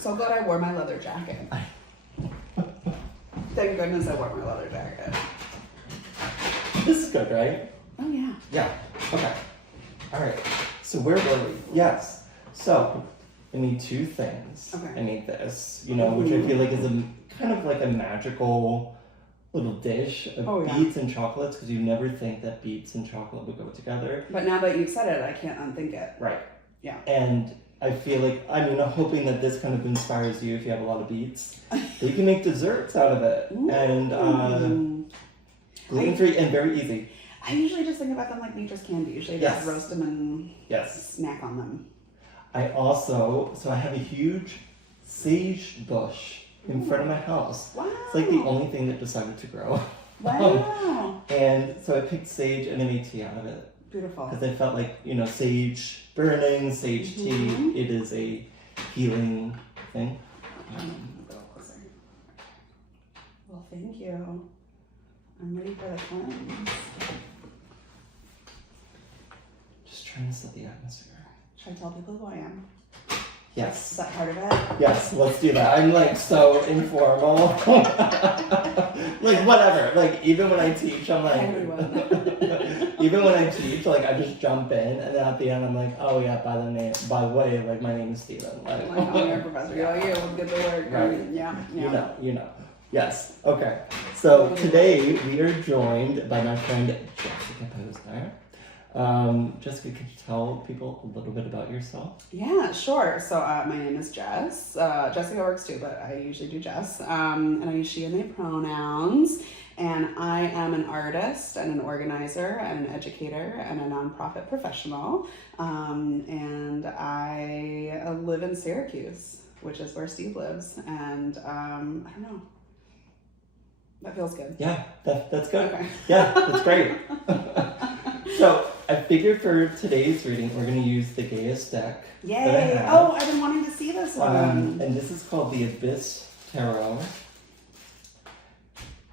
So glad I wore my leather jacket. Thank goodness I wore my leather jacket. This is good, right? Oh yeah. Yeah. Okay. All right. So where were we? Yes. So I need two things. Okay. I need this, you know, which I feel like is a kind of like a magical little dish of beets and chocolates, because you never think that beets and chocolate would go together. But now that you've said it, I can't unthink it. Right. Yeah. And I feel like, I mean, I'm hoping that this kind of inspires you if you have a lot of beets. You can make desserts out of it. Ooh. And gluten-free and very easy. I usually just think about them like nature's candy. Usually just roast them and snack on them. I also, so I have a huge sage bush in front of my house. Wow. It's like the only thing that decided to grow. Wow. And so I picked sage and I made tea out of it. Beautiful. Because I felt like, you know, sage burning, sage tea, it is a healing thing. Well, thank you. I'm ready for the cleanse. Just trying to set the atmosphere. Should I tell people who I am? Yes. Is that part of it? Yes, let's do that. I'm like so informal. Like whatever. Like even when I teach, I'm like even when I teach, like I just jump in and then at the end I'm like, oh yeah, by the way, like my name is Steven. Like I'm your professor. Oh, you get the work. Right. Yeah. You know. Yes. Okay. So today we are joined by my friend Jessica Posner. Jessica, could you tell people a little bit about yourself? Yeah, sure. So my name is Jess. Jessica works too, but I usually do Jess. And I use she and they pronouns. And I am an artist and an organizer and an educator and a nonprofit professional. And I live in Syracuse, which is where Steve lives. And I don't know. That feels good. Yeah, that's good. Okay. Yeah, that's great. So I figured for today's reading, we're going to use the gayest deck. Yay! Oh, I've been wanting to see this one. And this is called the Abyss Tarot.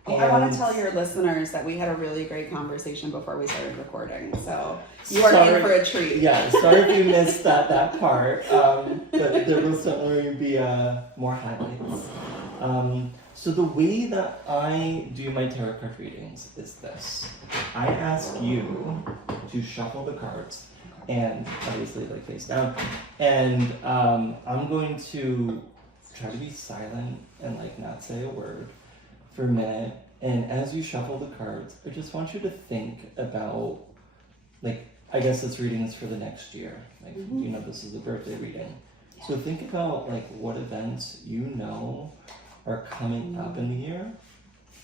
Oh, I want to tell your listeners that we had a really great conversation before we started recording, so you are in for a treat. Yeah, sorry if you missed that part, but there will certainly be more highlights. So the way that I do my tarot card readings is this. I ask you to shuffle the cards, and obviously like face down, and I'm going to try to be silent and like not say a word for a minute. And as you shuffle the cards, I just want you to think about, like, I guess this reading is for the next year. Like, you know, this is a birthday reading. Yeah. So think about like what events you know are coming up in the year.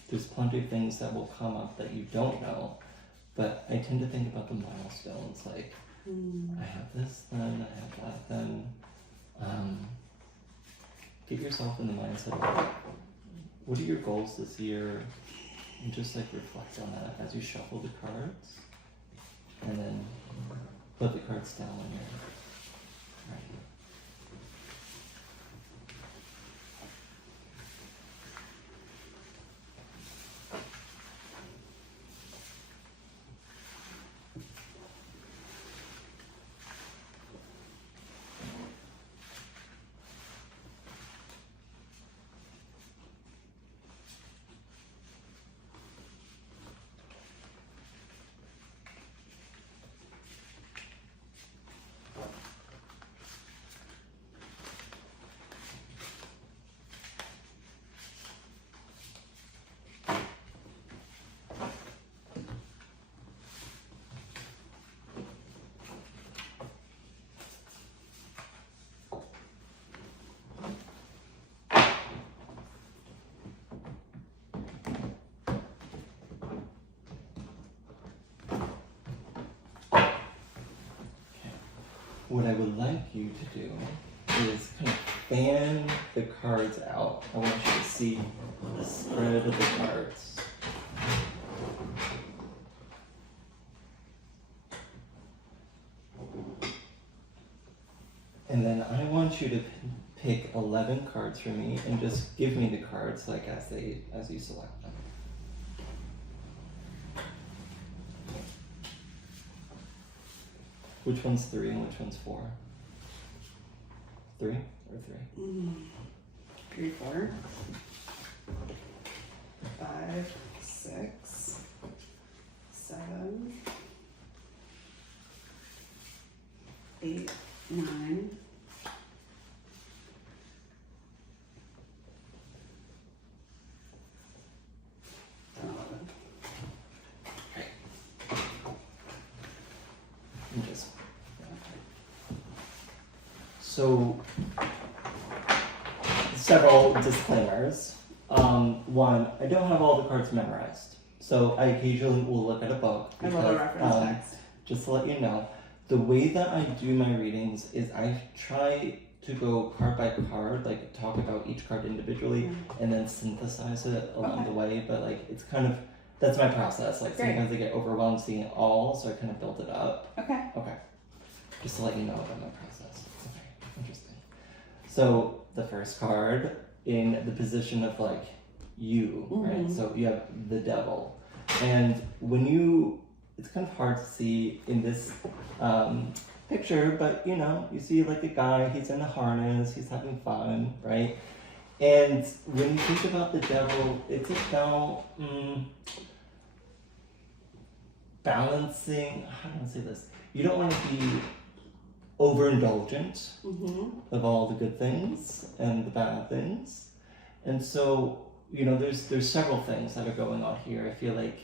There's plenty of things that will come up that you don't know, but I tend to think about the milestones, like I have this then, I have that then. Get yourself in the mindset of what are your goals this year, and just like reflect on that as you shuffle the cards, and then put the cards down when you're ready. What I would like you to do is kind of fan the cards out. I want you to see the spread of the cards. And then I want you to pick 11 cards for me and just give me the cards like as you select them. Which one's 3 and which one's 4? 3 or 3? 3, 4, 5, 6, 7, 8, 9, 10, 11. And just so several disclaimers. One, I don't have all the cards memorized, so I occasionally will look at a book. I love a reference text. Just to let you know, the way that I do my readings is I try to go card by card, like talk about each card individually, and then synthesize it along the way. But like it's kind of that's my process. Like sometimes I get overwhelmed seeing it all, so I kind of build it up. Okay. Okay. Just to let you know about my process. Okay. Interesting. So the first card in the position of like you, right? So you have the devil, and when you, it's kind of hard to see in this picture, but you know, you see like a guy, he's in a harness, he's having fun, right? And when you think about the devil, it's about balancing, how do I say this? You don't want to be overindulgent of all the good things and the bad things. And so, you know, there's several things that are going on here. I feel like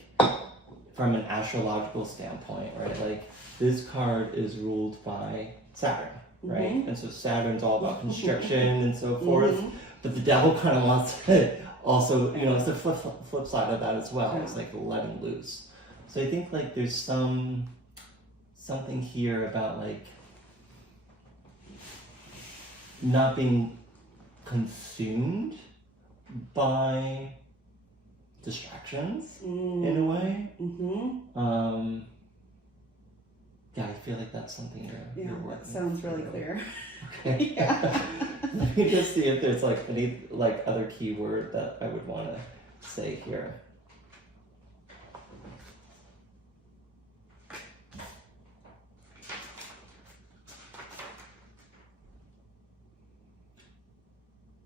from an astrological standpoint, right? Like this card is ruled by Saturn, right? And so Saturn's all about constriction and so forth. But the devil kind of wants to also, you know, it's the flip side of that as well. It's like letting loose. So I think like there's something here about like not being consumed by distractions in a way. Yeah, I feel like that's something you're working. That sounds really clear. Okay. Yeah. Let me just see if there's like any like other keyword that I would want to say here.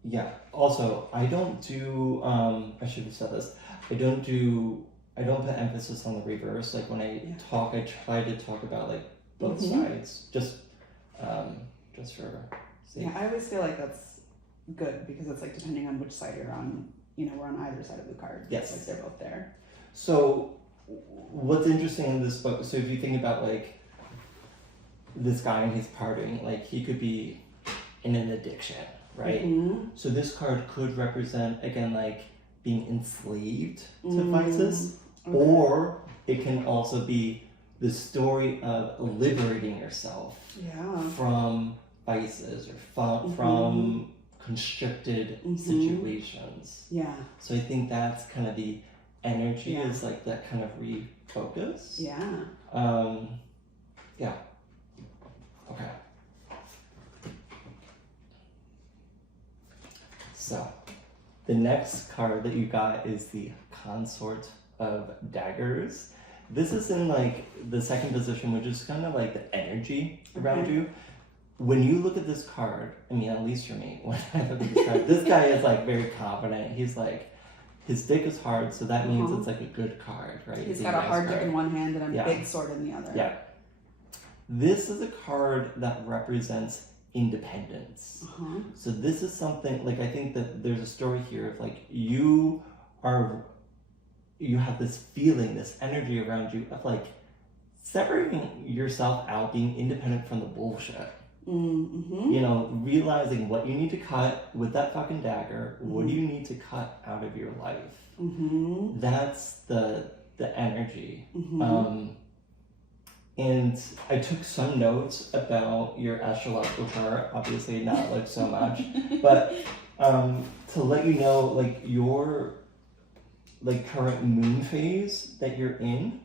Yeah. Also, I don't do. I should have said this. I don't put emphasis on the reverse. Like when I talk, I try to talk about like both sides. Just for sake. Yeah, I always feel like that's good because it's like depending on which side you're on. You know, we're on either side of the card. Yes. Like they're both there. So, what's interesting in this book? So if you think about like this guy and his partying, like he could be in an addiction. Right? So this card could represent, again, like being enslaved to vices, or it can also be the story of liberating yourself from vices or from constricted situations. Yeah. So I think that's kind of the energy is like that kind of refocus. Yeah. Yeah. Okay. So, the next card that you got is the Consort of Daggers. This is in like the second position, which is kind of like the energy around you. When you look at this card, I mean, at least for me, when I look at this card, this guy is like very confident. He's like, his dick is hard, so that means it's like a good card, right? He's got a hard dick in one hand and a big sword in the other. Yeah. This is a card that represents independence. So this is something like I think that there's a story here of like you have this feeling, this energy around you of like separating yourself out, being independent from the bullshit. You know, realizing what you need to cut with that fucking dagger. What do you need to cut out of your life? That's the energy. And I took some notes about your astrological chart, obviously not like so much, but to let you know, like your like current moon phase that you're in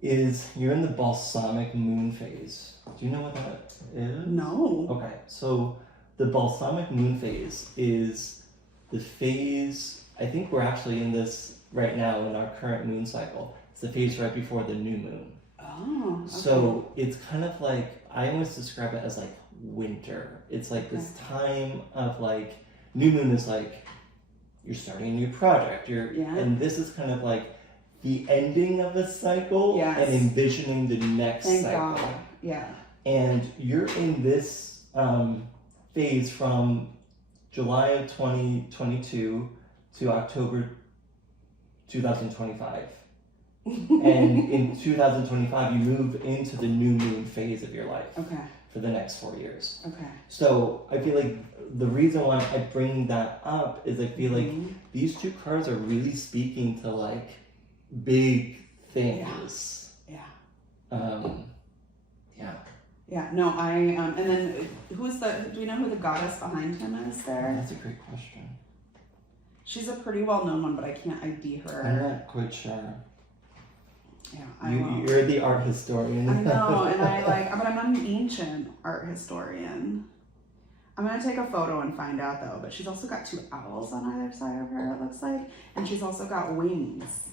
is you're in the balsamic moon phase. Do you know what that is? No. Okay, so the balsamic moon phase is the phase, I think we're actually in this right now in our current moon cycle. It's the phase right before the new moon. Oh, okay. So it's kind of like, I always describe it as like winter. It's like this time of like, new moon is like, you're starting a new project. And this is kind of like the ending of the cycle and envisioning the next cycle. God. Yeah. And you're in this phase from July of 2022 to October 2025. And in 2025, you move into the new moon phase of your life. Okay. For the next 4 years. Okay. So I feel like the reason why I bring that up is I feel like these two cards are really speaking to like big things. Yeah. Yeah. No, and then do we know who the goddess behind him is there? That's a great question. She's a pretty well-known one, but I can't ID her. I'm not quite sure. Yeah, You're the art historian. I know, but I'm not an ancient art historian. I'm gonna take a photo and find out though, but she's also got 2 owls on either side of her, it looks like, and she's also got wings.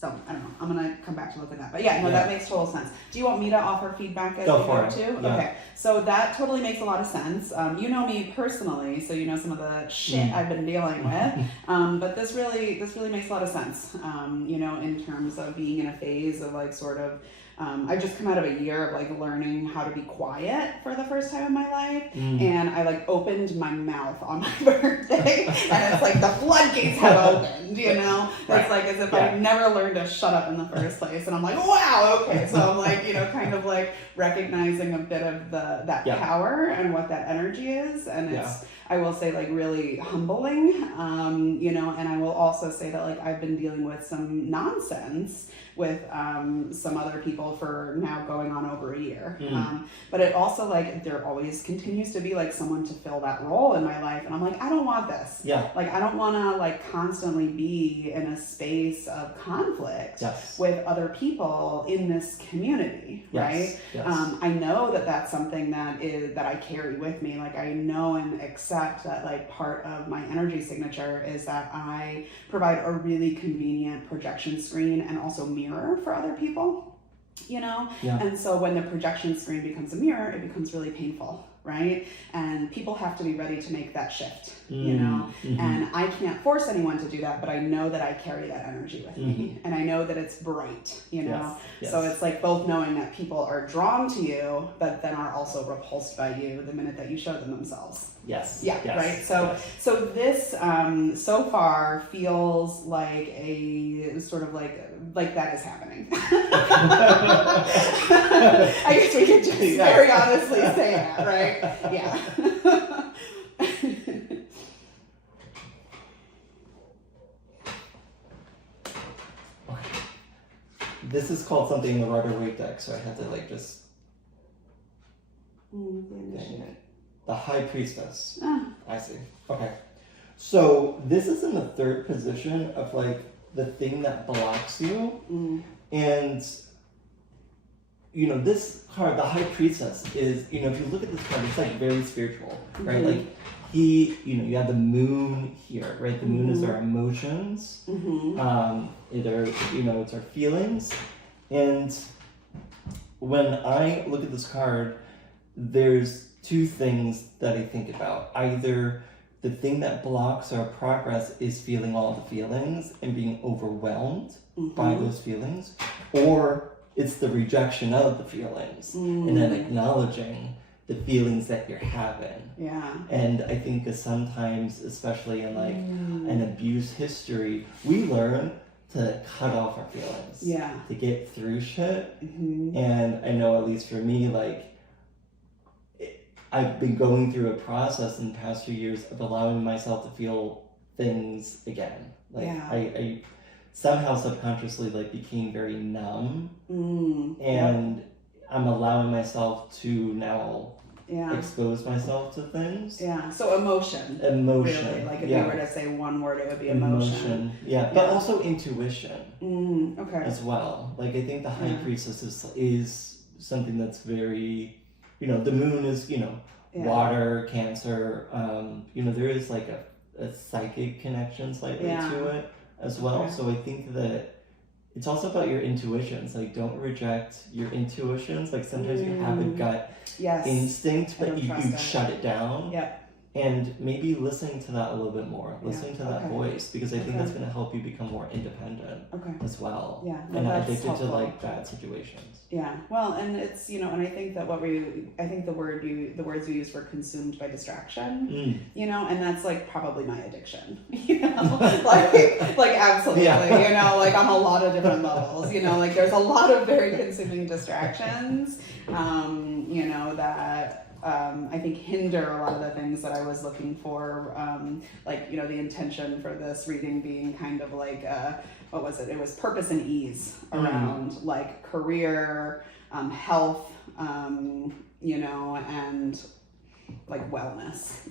So, I don't know, I'm gonna come back to look at that. But that makes total sense. Do you want me to offer feedback as we go too? Yeah. Okay, so that totally makes a lot of sense. You know me personally, so you know some of the shit I've been dealing with. But this really makes a lot of sense, in terms of being in a phase of like sort of, I've just come out of a year of like learning how to be quiet for the first time in my life. And I like opened my mouth on my birthday and it's like the floodgates have opened, It's like as if I'd never learned to shut up in the first place. And I'm like, wow, okay. So I'm like, kind of like recognizing a bit of that power and what that energy is. And it's, I will say like really humbling, and I will also say that like I've been dealing with some nonsense with some other people for now going on over a year. But it also like there always continues to be like someone to fill that role in my life. And I'm like, I don't want this. Yeah. Like I don't want to like constantly be in a space of conflict with other people in this community, right? Yes. I know that that's something that I carry with me. Like I know and accept that like part of my energy signature is that I provide a really convenient projection screen and also mirror for other people, and so when the projection screen becomes a mirror, it becomes really painful, right? And people have to be ready to make that shift, and I can't force anyone to do that, but I know that I carry that energy with me, and I know that it's bright, so it's like both knowing that people are drawn to you, but then are also repulsed by you the minute that you show them themselves. Right. So this so far feels like a sort of like that is happening. I guess we could just very honestly say that, right? Yeah. This is called something in the Rider-Waite deck, so I had to like just. The High Priestess. I see. Okay. So this is in the 3rd position of like the thing that blocks you. And this card, the High Priestess, is, if you look at this card, it's like very spiritual, right? Like you have the moon here, right? The moon is our emotions. It's our feelings. And when I look at this card, there's 2 things that I think about. Either the thing that blocks our progress is feeling all the feelings and being overwhelmed by those feelings, or it's the rejection of the feelings and then acknowledging the feelings that you're having. Yeah. And I think that sometimes, especially in like an abuse history, we learn to cut off our feelings. Yeah. To get through shit. And I know, at least for me, like, I've been going through a process in the past few years of allowing myself to feel things again. Like I somehow subconsciously like became very numb, and I'm allowing myself to now expose myself to things. Yeah. So emotion. Really. Like if you were to say one word, it would be emotion. Yeah. But also intuition. Okay. As well. Like I think the High Priestess is something that's very. The moon is, water, Cancer. There is like a psychic connection slightly to it as well. So I think that it's also about your intuitions. Like, don't reject your intuitions. Like, sometimes you have a gut instinct, but you shut it down. Yep. And maybe listening to that a little bit more, listening to that voice, because I think that's going to help you become more independent as well. Yeah, and not addicted to like bad situations. Yeah, well, and it's and I think that I think the words you use were consumed by distraction. And that's like probably my addiction. like absolutely. Yeah. Like on a lot of different levels. Like there's a lot of very consuming distractions. That. I think hinder a lot of the things that I was looking for, the intention for this reading being kind of like, what was it? It was purpose and ease around like career, health, and like wellness,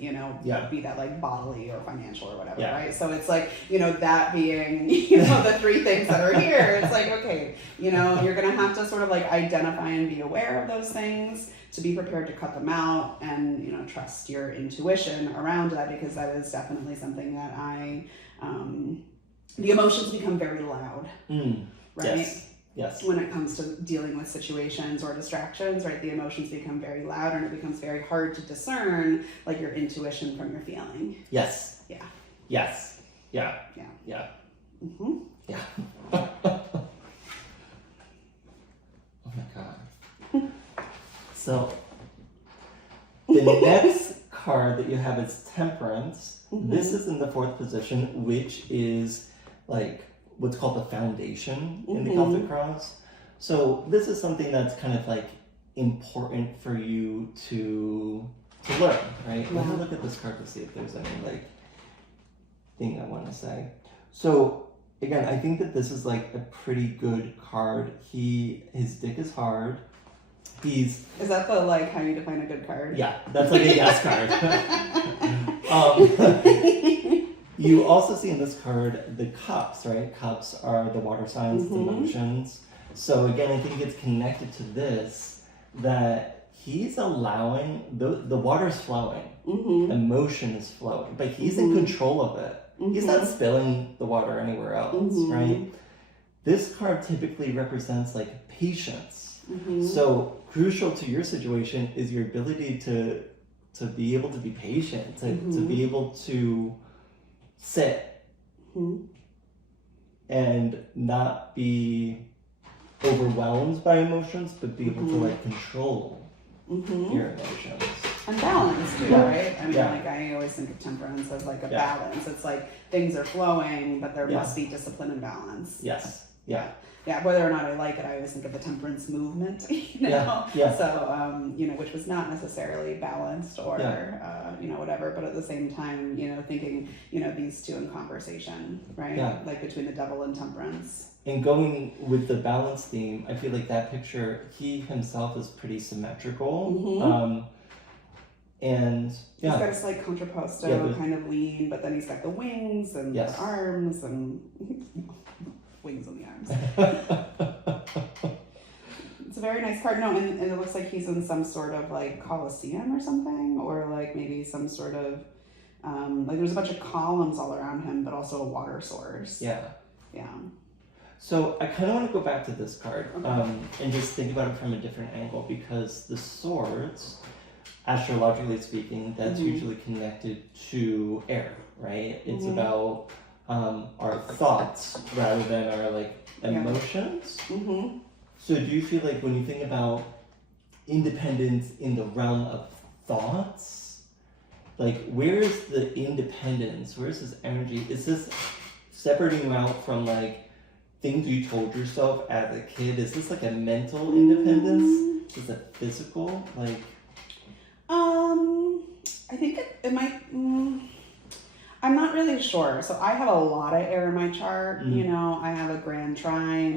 be that like bodily or financial or whatever, right? So it's like, that being, the three things that are here, it's like, okay, you're going to have to sort of like identify and be aware of those things, to be prepared to cut them out and, trust your intuition around that, because that is definitely something that the emotions become very loud, right? Yes. When it comes to dealing with situations or distractions, right? The emotions become very loud and it becomes very hard to discern like your intuition from your feeling. Yes. Yeah. Yes. Yeah. Yeah. Yeah. Mm-hmm. Yeah. Oh my God. So the next card that you have is Temperance. This is in the 4th position, which is like what's called the foundation in the Celtic Cross. So this is something that's kind of like important for you to learn, right? Let me look at this card to see if there's any like thing I want to say. So again, I think that this is like a pretty good card. His dick is hard. Is that the like how you define a good card? Yeah, that's like a yes card. You also see in this card the cups, right? Cups are the water signs, the emotions. So again, I think it's connected to this, that he's allowing the water's flowing, emotion is flowing, but he's in control of it. He's not spilling the water anywhere else, right? This card typically represents like patience. So crucial to your situation is your ability to be able to be patient, to be able to sit and not be overwhelmed by emotions, but be able to like control your emotions. And balance too, right? I mean, like I always think of temperance as like a balance. It's like things are flowing, but there must be discipline and balance. Yes. Yeah. Yeah, whether or not I like it, I always think of the temperance movement, So, which was not necessarily balanced or, whatever, but at the same time, thinking, these two in conversation, right? Yeah. Like between the devil and temperance. And going with the balance theme, I feel like that picture, he himself is pretty symmetrical. And he's got a slight contrapposto kind of lean, but then he's got the wings and the arms and wings on the arms. It's a very nice card. No, and it looks like he's in some sort of like Colosseum or something, or like maybe some sort of like there's a bunch of columns all around him, but also a water source. Yeah. So I kind of want to go back to this card and just think about it from a different angle, because the swords, astrologically speaking, that's usually connected to air, right? It's about our thoughts rather than our like emotions. So do you feel like when you think about independence in the realm of thoughts, like where's the independence? Where's this energy? Is this separating you out from like things you told yourself as a kid? Is this like a mental independence? Is it physical? Like I think it might I'm not really sure. So I have a lot of air in my chart. I have a grand trine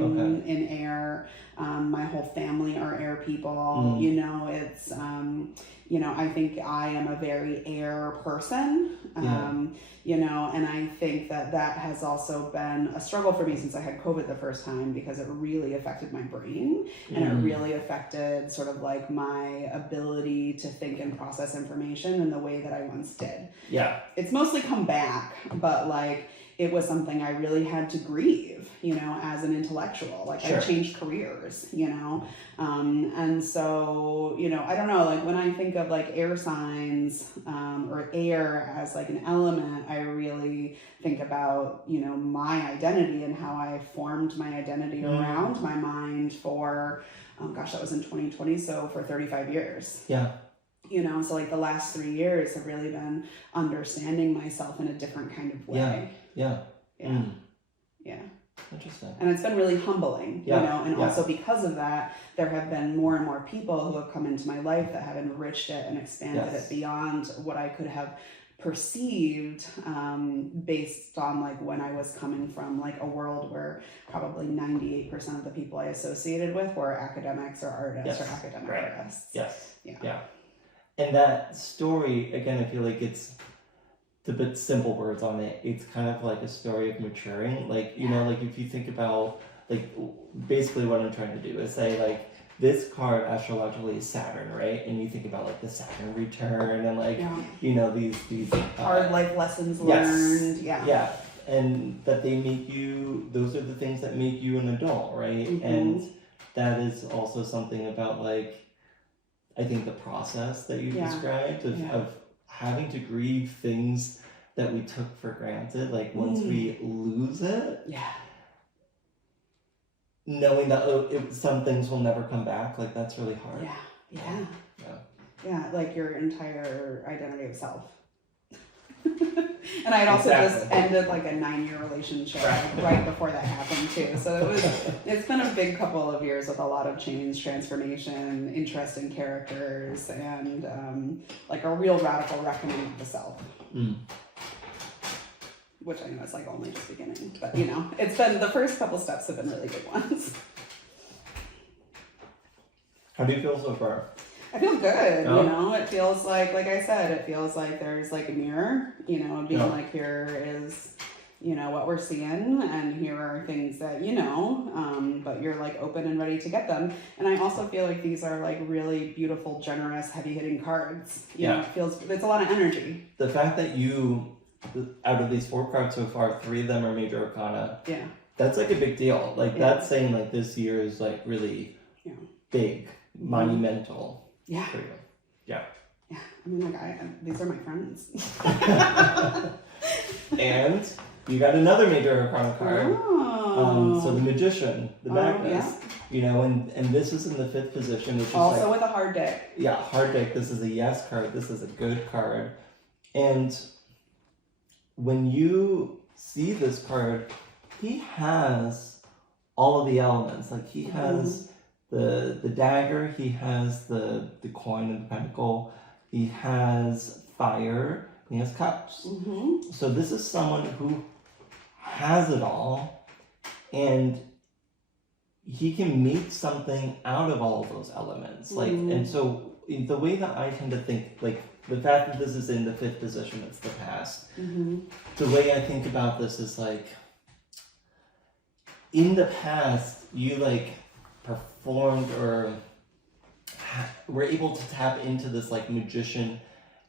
in air. My whole family are air people. It's I think I am a very air person. And I think that has also been a struggle for me since I had COVID the first time, because it really affected my brain and it really affected sort of like my ability to think and process information in the way that I once did. It's mostly come back, but like it was something I really had to grieve, you know, as an intellectual. Like I changed careers, you know. And so, you know, I don't know, like when I think of like air signs or air as like an element, I really think about, you know, my identity and how I formed my identity around my mind for, that was in 2020, so for 35 years. Yeah. You know, so like the last 3 years have really been understanding myself in a different kind of way. Yeah. Yeah. Interesting. And it's been really humbling, you know, and also because of that, there have been more and more people who have come into my life that have enriched it and expanded it beyond what I could have perceived based on like when I was coming from like a world where probably 98% of the people I associated with were academics or artists or academic artists. Yeah. And that story, again, I feel like it's, to put simple words on it, it's kind of like a story of maturing. Like, you know, like if you think about, like, basically what I'm trying to do is say, like, this card astrologically is Saturn, right? And you think about, like, the Saturn return and, like, you know, these hard life lessons learned. Yeah. And that they make you, those are the things that make you an adult, right? And that is also something about, like, I think the process that you described of having to grieve things that we took for granted, like once we lose it, knowing that some things will never come back, like that's really hard. Yeah, like your entire identity of self. And I had also just ended like a 9-year relationship right before that happened too. So it's been a big couple of years with a lot of change, transformation, interesting characters, and like a real radical reckoning of the self. Which I know is like only just beginning, but you know, it's been, the first couple steps have been really good ones. How do you feel so far? I feel good, you know, it feels like I said, it feels like there's like a mirror, you know, being like, here is, you know, what we're seeing, and here are things that, you know, but you're like open and ready to get them. And I also feel like these are like really beautiful, generous, heavy hitting cards. You know, it's a lot of energy. The fact that you, out of these 4 cards so far, 3 of them are major arcana. Yeah. That's like a big deal. Like that's saying like this year is like really big, monumental. Yeah. For you. Yeah. Yeah. I mean, like, these are my friends. And you got another major arcana card. So the Magician, the Magnus. You know, and this is in the 5th position, which is also like, with a hard deck. Yeah, hard deck. This is a yes card. This is a good card. And when you see this card, he has all of the elements. Like he has the dagger, he has the coin and the pentacle, he has fire, he has cups. So this is someone who has it all, and he can make something out of all of those elements. Like, and so the way that I tend to think, like the fact that this is in the 5th position, it's the past. The way I think about this is like, in the past, you like performed or were able to tap into this like magician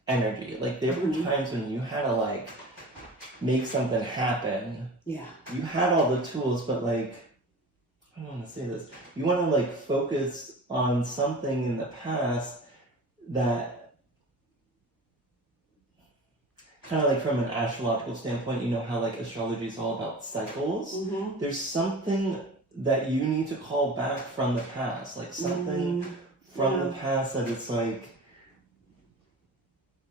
energy. Like there were times when you had to like make something happen. Yeah. You had all the tools, but like, I don't want to say this. You want to like focus on something in the past that kind of like from an astrological standpoint, you know how like astrology is all about cycles. There's something that you need to call back from the past, like something from the past that it's like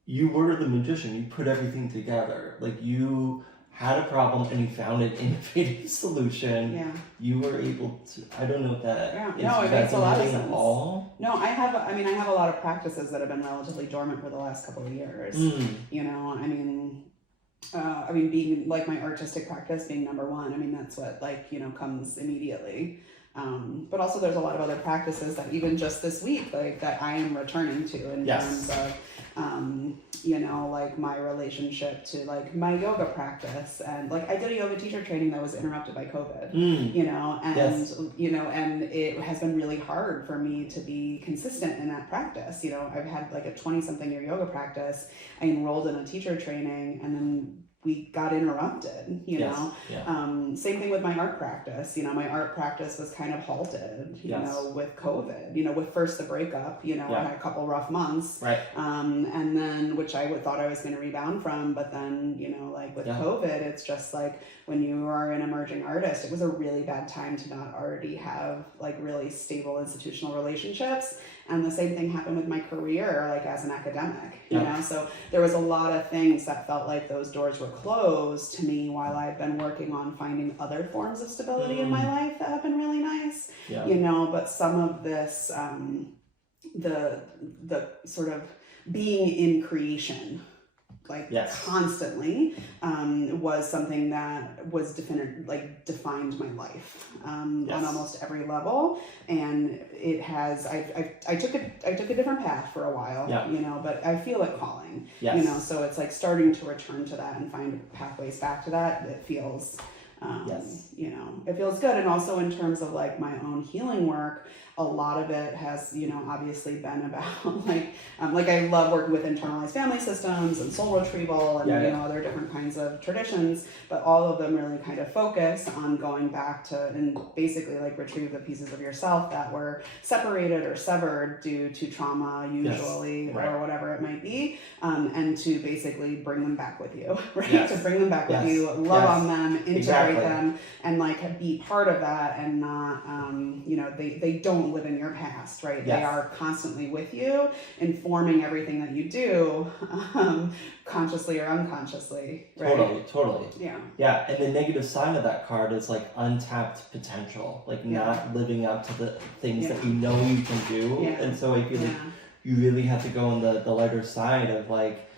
you were the magician, you put everything together, like you had a problem and you found an innovative solution. You were able to, I don't know if that no, it makes a lot of sense. All. No, I have a lot of practices that have been relatively dormant for the last couple of years. You know, I mean being like my artistic practice being number one, I mean, that's what like, you know, comes immediately. But also there's a lot of other practices that even just this week, like that I am returning to in terms of, you know, like my relationship to like my yoga practice. And like I did a yoga teacher training that was interrupted by COVID, you know, and, you know, and it has been really hard for me to be consistent in that practice. You know, I've had like a 20-something year yoga practice. I enrolled in a teacher training, and then we got interrupted, you Yes. know. Yeah. Same thing with my art practice. You know, my art practice was kind of halted, you know, with COVID, you know, with first the breakup, you know, I had a couple rough months. Right. And then, which I thought I was going to rebound from, but then, you know, like with COVID, it's just like when you are an emerging artist, it was a really bad time to not already have like really stable institutional relationships. And the same thing happened with my career, like as an academic, you know, so there was a lot of things that felt like those doors were closed to me while I've been working on finding other forms of stability in my life that have been really nice, you know, but some of this, the sort of being in creation, like constantly, was something that was defined my life on almost every level, and it has. I took a different path for a while, you know, but I feel it calling, you know. So it's like starting to return to that and find pathways back to that. It feels. You know, it feels good. And also in terms of like my own healing work, a lot of it has, you know, obviously been about like I love working with internalized family systems and soul retrieval and, you know, other different kinds of traditions, but all of them really kind of focus on going back to and basically like retrieve the pieces of yourself that were separated or severed due to trauma, usually, or whatever it might be, and to basically bring them back with you, right? To bring them back with you, love on them, integrate them, and like be part of that and not, you know, they don't live in your past, right? They are constantly with you, informing everything that you do, consciously or unconsciously, right? Totally. Yeah. And the negative side of that card is like untapped potential, like not living up to the things that you know you can do. And so I feel like you really have to go on the lighter side of like,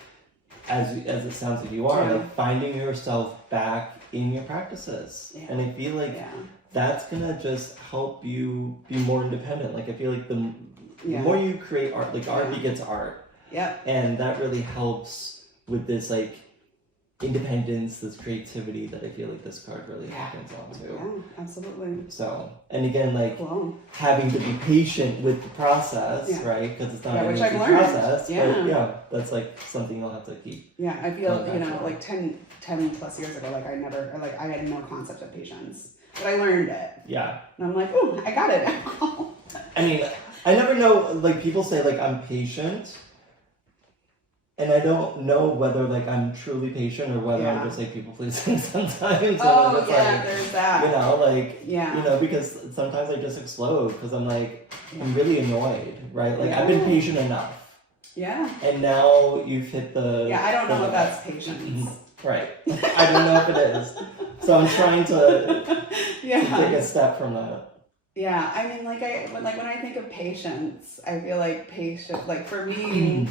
as it sounds like you are, like finding yourself back in your practices. And I feel like that's gonna just help you be more independent. Like I feel like the more you create art, like art begets art. And that really helps with this like independence, this creativity that I feel like this card really happens on too. Yeah, absolutely. So, and again, like having to be patient with the process, right? Because it's not an easy process. But that's like something you'll have to keep. Yeah, I feel, you know, like 10 plus years ago, like I had no concept of patience. But I learned it. Yeah. And I'm like, oh, I got it now. I mean, I never know, like people say like I'm patient. And I don't know whether like I'm truly patient or whether I'm just like people pleasing sometimes. Oh yeah, there's that. You know, like you know, because sometimes I just explode because I'm like I'm really annoyed, right? Like I've been patient enough. Yeah. And now you've hit the. Yeah, I don't know if that's patience. Right. I don't know if it is. So I'm trying to take a step from that. Yeah, I mean, when I think of patience, I feel like like for me.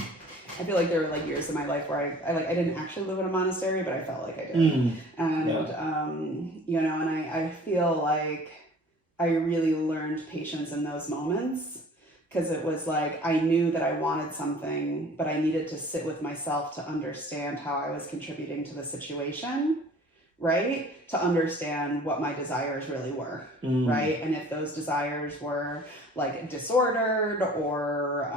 I feel like there were like years in my life where I didn't actually live in a monastery, but I felt like I did. And, you know, and I feel like I really learned patience in those moments because it was like, I knew that I wanted something, but I needed to sit with myself to understand how I was contributing to the situation, right? To understand what my desires really were, right? And if those desires were like disordered or,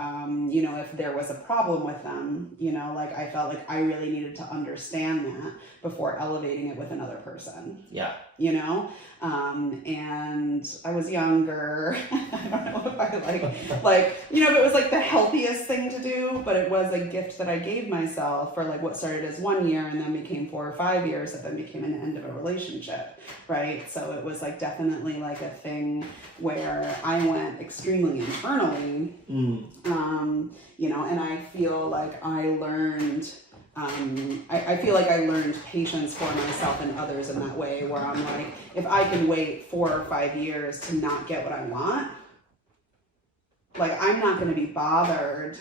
you know, if there was a problem with them, you know, like I felt like I really needed to understand that before elevating it with another person. Yeah. You know? And I was younger. I don't know if I like, you know, if it was like the healthiest thing to do, but it was a gift that I gave myself for like what started as 1 year and then became 4 or 5 years that then became an end of a relationship, right? So it was like definitely like a thing where I went extremely internally, you know, and I feel like I learned, I feel like I learned patience for myself and others in that way where I'm like, if I can wait 4 or 5 years to not get what I want, like I'm not going to be bothered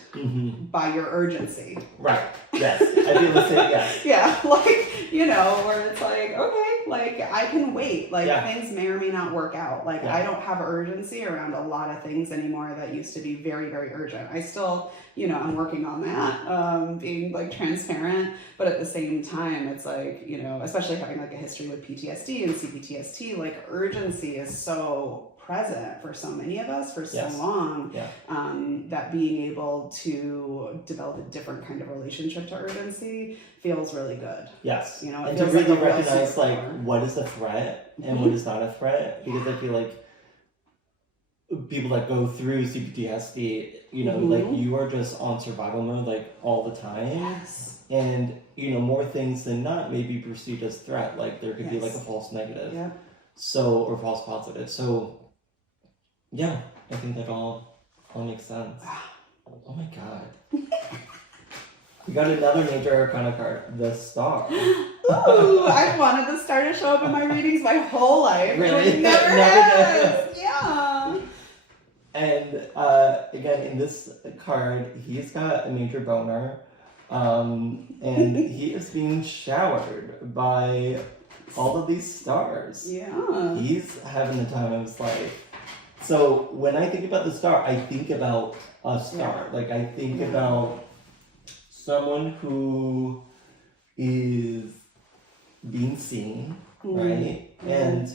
by your urgency. Right. Yes. I feel the same. Yes. Yeah. Like, you know, where it's like, okay, like I can wait. Like things may or may not work out. Like I don't have urgency around a lot of things anymore that used to be very, very urgent. I still, you know, I'm working on that, being like transparent, but at the same time, it's like, you know, especially having like a history with PTSD and CPTSD, like urgency is so present for so many of us for so long that being able to develop a different kind of relationship to urgency feels really good. Yes. You know, and to feels really like a real recognize like superpower. what is a threat and what is not a threat, because I feel like people that go through CPTSD, you know, like you are just on survival mode like all the time. Yes. And you know, more things than not may be perceived as threat. Like there could be like a false negative. Yeah. So, or false positive. So yeah, I think that all makes sense. Oh my god. We got another major arcana card, the Star. Ooh, I've wanted the Star to show up in my readings my whole life. Really? It never has. Yeah. And again, in this card, he's got a major boner. And he is being showered by all of these stars. Yeah. He's having the time of his life. So when I think about the Star, I think about a star. Like I think about someone who is being seen, right? And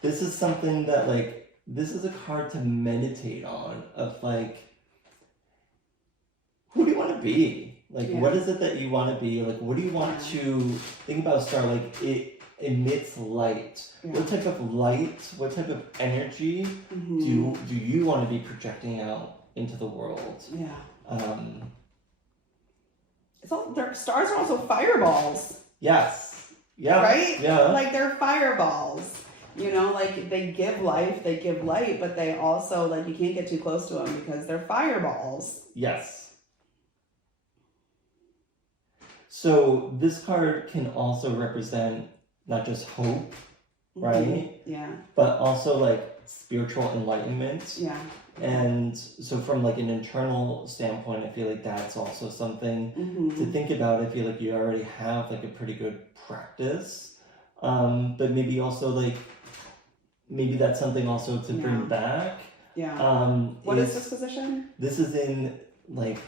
this is something that like, this is a card to meditate on, of like, who do you want to be? Like, what is it that you want to be? Like, what do you want to think about a star? Like, it emits light. What type of light, what type of energy do you want to be projecting out into the world? Yeah. It's all, stars are also fireballs. Yes. Yeah. Right? Yeah. Like they're fireballs. You know, like they give life, they give light, but they also, like, you can't get too close to them because they're fireballs. Yes. So this card can also represent not just hope, right? Yeah. But also like spiritual enlightenment. Yeah. And so from like an internal standpoint, I feel like that's also something to think about. I feel like you already have like a pretty good practice. But maybe also like, maybe that's something also to bring back. Yeah. What is this position? This is in like,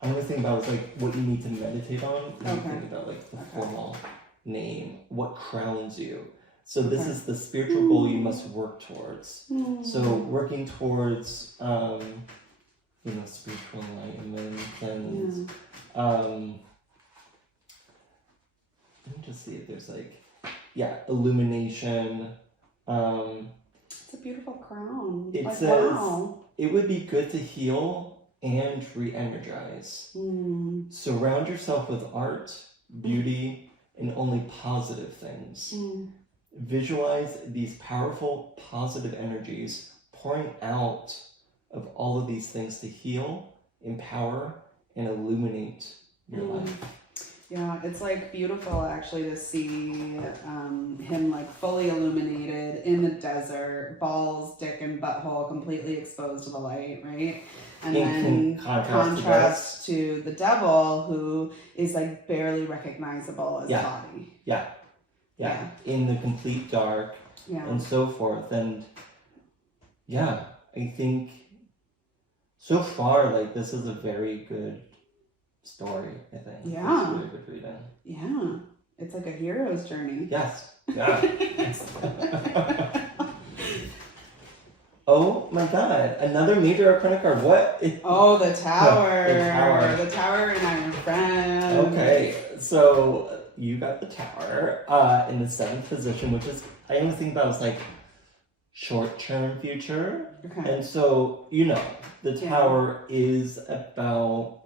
I'm always thinking about like what you need to meditate on. When you think about like the formal name, what crowns you. So this is the spiritual goal you must work towards. So working towards, you know, spiritual enlightenment and let me just see if there's like, illumination. It's a beautiful crown. It like, says wow. It would be good to heal and re-energize. Surround yourself with art, beauty, and only positive things. Visualize these powerful, positive energies pouring out of all of these things to heal, empower, and illuminate your life. Yeah, it's like beautiful actually to see him like fully illuminated in the desert, balls, dick, and butthole completely exposed to the light, right? And then contrast to the devil, who is like barely recognizable as a body. Yeah, in the complete dark and so forth. And I think so far, like, this is a very good story, I think. Yeah. It's really good reading. Yeah. It's like a hero's journey. Yes. Yeah. Oh my god, another major arcana card. What? The tower. The tower and I'm friends. Okay, so you got the tower in the 7th position, which is, I always think about as like short-term future. Okay. And so, you know, the tower is about,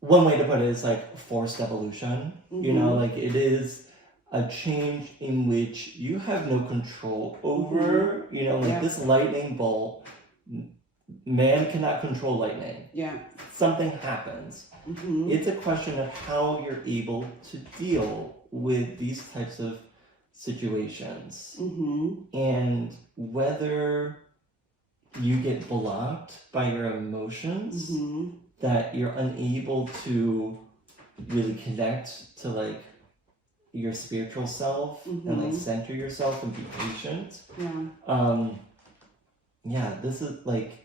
one way to put it is like forced evolution. You know, like it is a change in which you have no control over, you know, like this lightning bolt, man cannot control lightning. Yeah. Something happens. It's a question of how you're able to deal with these types of situations. And whether you get blocked by your emotions, that you're unable to really connect to like your spiritual self and like center yourself and be patient. This is like,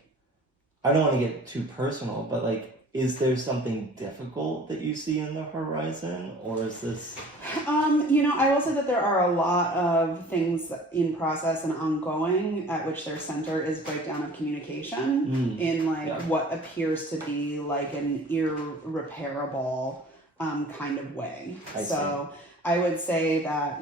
I don't want to get too personal, but like is there something difficult that you see in the horizon, or is this? I will say that there are a lot of things in process and ongoing at which their center is breakdown of communication in what appears to be like an irreparable kind of way. I see. I would say that,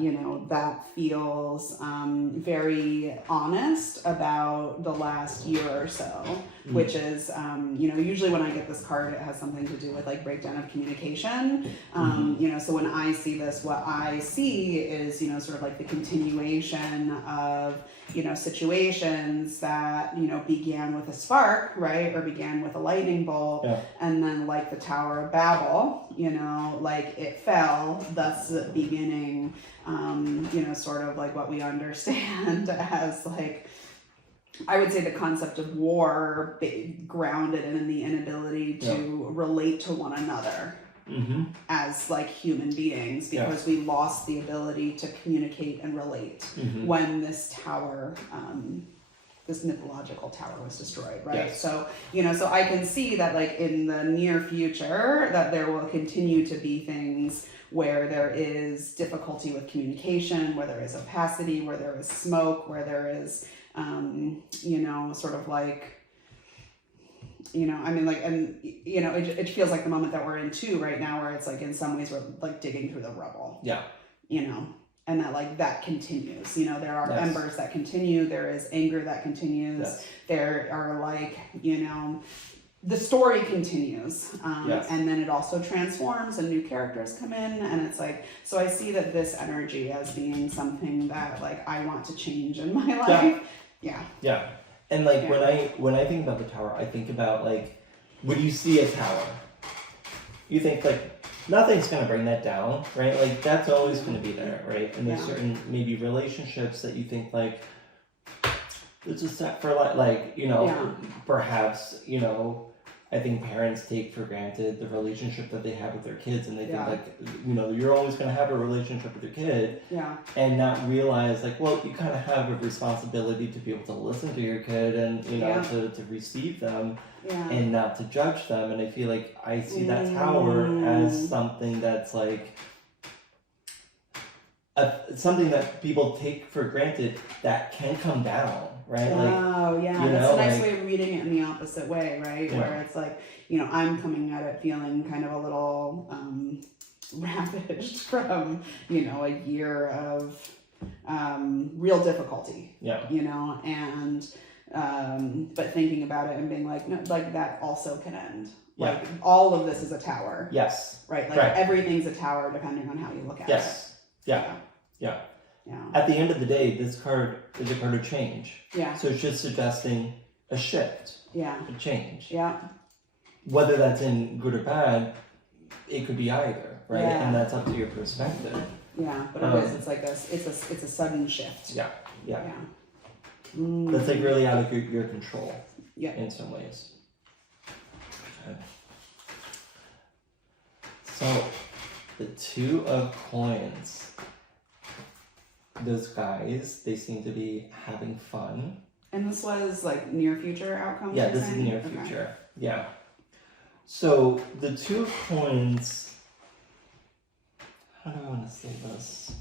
that feels very honest about the last year or so, which is, usually when I get this card, it has something to do with like breakdown of communication. So when I see this, what I see is, sort of like the continuation of, situations that, began with a spark, right? Or began with a lightning bolt. Yeah. And then like the Tower of Babel, like it fell, thus beginning, sort of like what we understand as like, I would say the concept of war grounded in the inability to relate to one another as like human beings, because we lost the ability to communicate and relate when this tower, this mythological tower was destroyed, right? Yes. So, so I can see that like in the near future that there will continue to be things where there is difficulty with communication, where there is opacity, where there is smoke, where there is, sort of like, it feels like the moment that we're in too right now, where it's like in some ways we're like digging through the rubble. Yeah. And that like that continues. There are embers that continue. There is anger that continues. Yes. There are like, the story continues. And then it also transforms and new characters come in. And it's like, so I see that this energy as being something that like I want to change in my life. Yeah. And like when I think about the tower, I think about like when you see a tower, you think like nothing's gonna bring that down, right? Like that's always gonna be there, right? And there's certain maybe relationships that you think like it's a set for like perhaps I think parents take for granted the relationship that they have with their kids, and they think like, you're always going to have a relationship with your kid, and not realize like, well, you kind of have a responsibility to be able to listen to your kid and, to receive them and not to judge them. And I feel like I see that tower as something that's like, something that people take for granted that can come down, right? That's a nice way of reading it in the opposite way, right? Where it's like, I'm coming at it feeling kind of a little ravaged from, a year of real difficulty, and but thinking about it and being like, no, like that also can end. Like all of this is a tower. Yes. Right? Like everything's a tower depending on how you look at it. Yeah. At the end of the day, this card is a card of change. Yeah. So it's just suggesting a shift. Yeah. A change. Yeah. Whether that's in good or bad, it could be either, right? Yeah. And that's up to your perspective. Yeah, but it is. It's like it's a sudden shift. Yeah. That's like really out of your control. Yeah. In some ways. Okay. So, the Two of Coins. Those guys, they seem to be having fun. And this was like near future outcomes? Yeah, this is near future. Yeah. So the Two of Coins, how do I want to say this?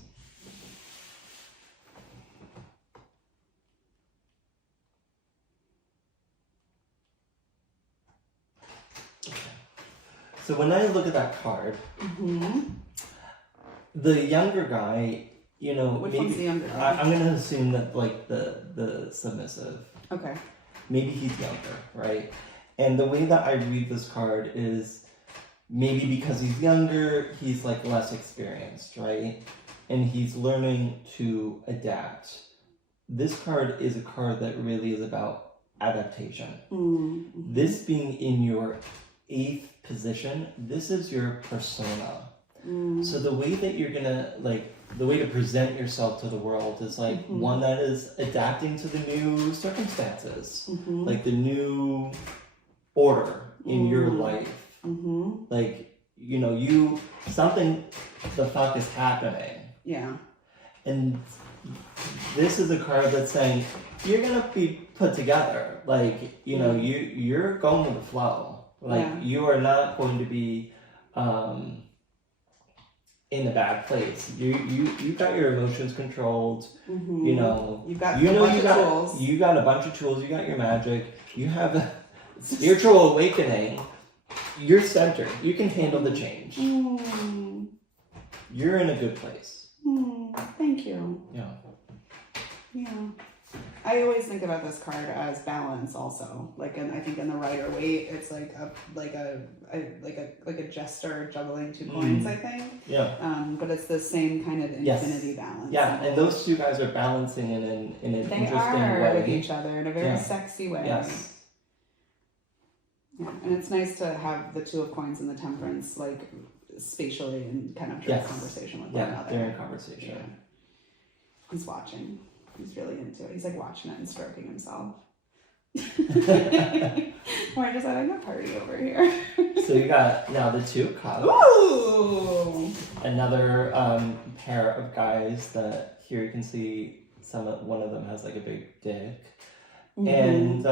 Okay. So when I look at that card, the younger guy, which one's the younger guy? I'm gonna assume that like the submissive. Okay. Maybe he's younger, right? And the way that I read this card is maybe because he's younger, he's like less experienced, right? And he's learning to adapt. This card is a card that really is about adaptation. Mm-hmm. This being in your 8th position, this is your persona. So the way that you're gonna the way to present yourself to the world is like one that is adapting to the new circumstances, like the new order in your life. Like, something the fuck is happening. Yeah. And this is a card that's saying you're gonna be put together. Like, you're going with the flow. Like, you are not going to be in a bad place. You got your emotions controlled. Mm-hmm. You know, you got tools. You got a bunch of tools. You got your magic. You have a spiritual awakening. You're centered. You can handle the change. Mm. You're in a good place. Thank you. Yeah. Yeah. I always think about this card as balance also. Like I think in the Rider-Waite, it's like a jester juggling two coins, I think. Yeah. But it's the same kind of infinity balance. Yeah, and those two guys are balancing in an interesting way. With each other in a very sexy way. Yes. Yeah, and it's nice to have the Two of Coins and the Temperance like spatially and kind of during conversation with one another. During conversation. Yeah. He's watching. He's really into it. He's like watching it and stroking himself. We're just having a party over here. So you got now the Two of Cups. Ooh! Another pair of guys that here you can see one of them has like a big dick. And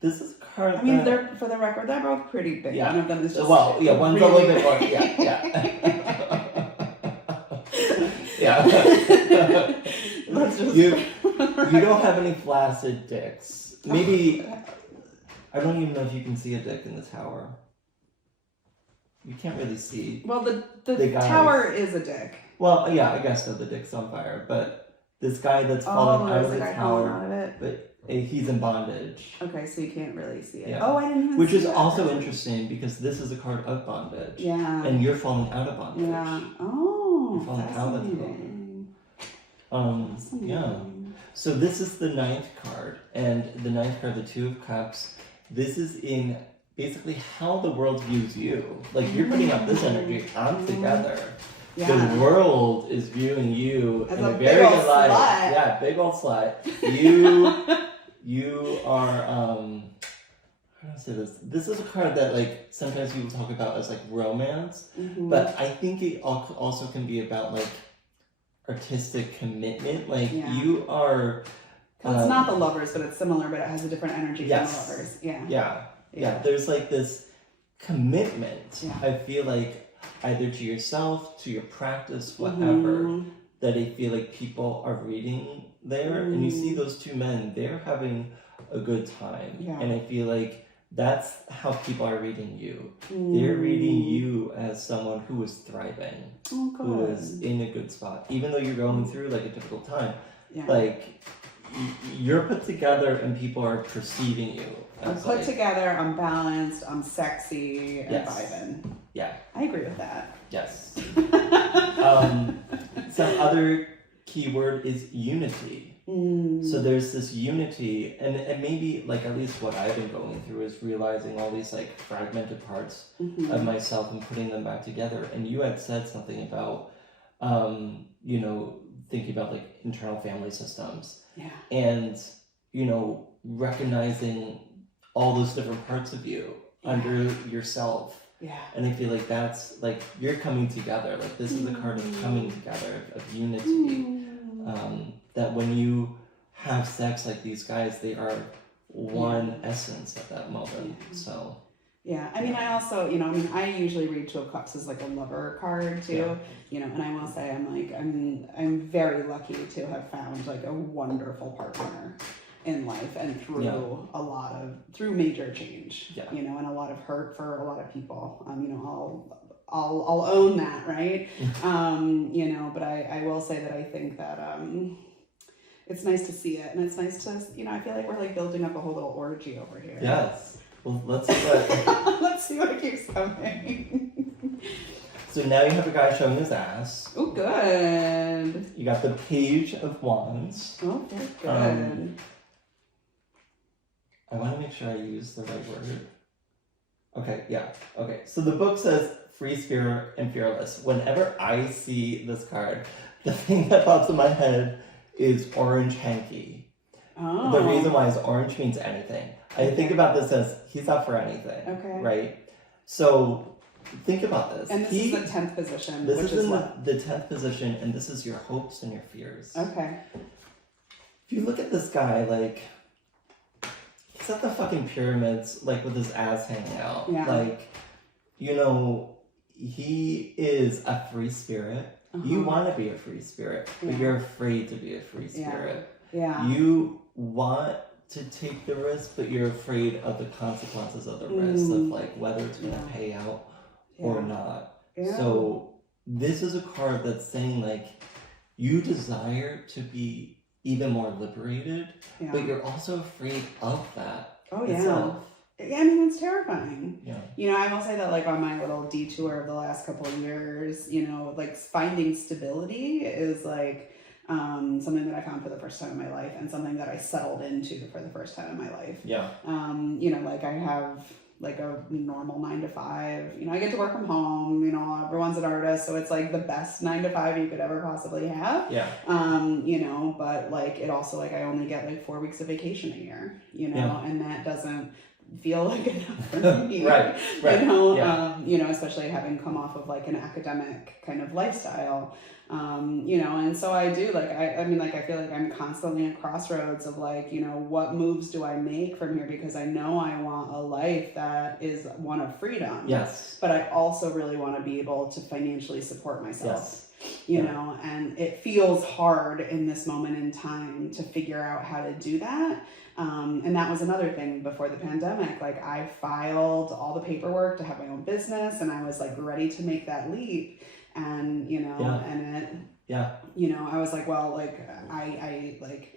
this is a card. I mean, they're for the record, they're both pretty big. Yeah. One of them is just one's really a little bit more. Yeah. Let's just you don't have any flaccid dicks. Maybe I don't even know if you can see a dick in the tower. You can't really see. Well, the tower is a dick. Well, yeah, I guess so. The dick's on fire, but this guy that's falling out of the tower, but he's in bondage. Okay, so you can't really see it. Yeah. Oh, I didn't even Which see is that. also interesting because this is a card of bondage. Yeah. And you're falling out of bondage. Yeah. Oh, you're falling out of fascinating. Yeah. So this is the 9th card, and the 9th card, the Two of Cups. This is in basically how the world views you. Like you're putting out this energy. I'm together. Yeah. The world is viewing you as in a very big good light. Slut. Yeah, big old slut. You are how do I say this? This is a card that like sometimes people talk about as like romance, but I think it also can be about like artistic commitment. Like you are. It's not the Lovers, but it's similar, but it has a different energy from the Lovers. Yeah. There's like this commitment. Yeah. I feel like either to yourself, to your practice, whatever, that I feel like people are reading there. And you see those two men, they're having a good time. Yeah. And I feel like that's how people are reading you. They're reading you as someone who is thriving, who is in a good spot. Even though you're going through like a difficult time, like you're put together and people are perceiving you. I'm put together, I'm balanced, I'm sexy, and vibing. Yeah. I agree with that. Yes. Some other keyword is unity. So there's this unity, and maybe like at least what I've been going through is realizing all these like fragmented parts of myself and putting them back together. And you had said something about, you know, thinking about like internal family systems. Yeah. And, you know, recognizing all those different parts of you under yourself. Yeah. And I feel like that's like you're coming together. Like this is a card of coming together, of unity. That when you have sex like these guys, they are one essence at that moment. So yeah, I mean, I also, you know, I mean, I usually read Two of Cups as like a lover card too, you know, and I will say I'm very lucky to have found like a wonderful partner in life and through a lot of, through major change, you know, and a lot of hurt for a lot of people. You know, I'll own that, right? You know, but I will say that I think that it's nice to see it, and it's nice to, you know, I feel like we're like building up a whole little orgy over here. Yes. Well, let's see what let's see what keeps coming. So now you have a guy showing his ass. Oh, good. You got the Page of Wands. Oh, very good. I want to make sure I use the right word. Okay, yeah. Okay, so the book says free spirit and fearless. Whenever I see this card, the thing that pops in my head is orange hanky. Oh. The reason why is orange means anything. I think about this as he's up for anything. Okay. Right? So think about this. And this is the 10th position. This is in the 10th position, and this is your hopes and your fears. Okay. If you look at this guy, like, he's at the fucking pyramids, like with his ass hanging out. Yeah. Like, you know, he is a free spirit. You want to be a free spirit, but you're afraid to be a free spirit. Yeah. You want to take the risk, but you're afraid of the consequences of the risk, of like whether it's going to pay out or not. Yeah. So this is a card that's saying like you desire to be even more liberated, but you're also afraid of that itself. Yeah, I mean, it's terrifying. Yeah. You know, I will say that, like, on my little detour of the last couple of years, you know, like, finding stability is, like, something that I found for the first time in my life, and something that I settled into for the first time in my life. Yeah. You know, like, I have, like, a normal 9 to 5. You know, I get to work from home. You know, everyone's an artist, so it's, like, the best 9 to 5 you could ever possibly have. Yeah. You know, but, like, it also, like, I only get, like, 4 weeks of vacation a year, you know, and that doesn't feel like enough for me. Right. You know, especially having come off of like an academic kind of lifestyle, you know, and so I do like, I mean, like, I feel like I'm constantly at crossroads of like, you know, what moves do I make from here? Because I know I want a life that is one of freedom. Yes. But I also really want to be able to financially support myself. Yes. You know, and it feels hard in this moment in time to figure out how to do that. And that was another thing before the pandemic. Like, I filed all the paperwork to have my own business, and I was like ready to make that leap. And, you know, and it, you know, I was like, well, like, I like,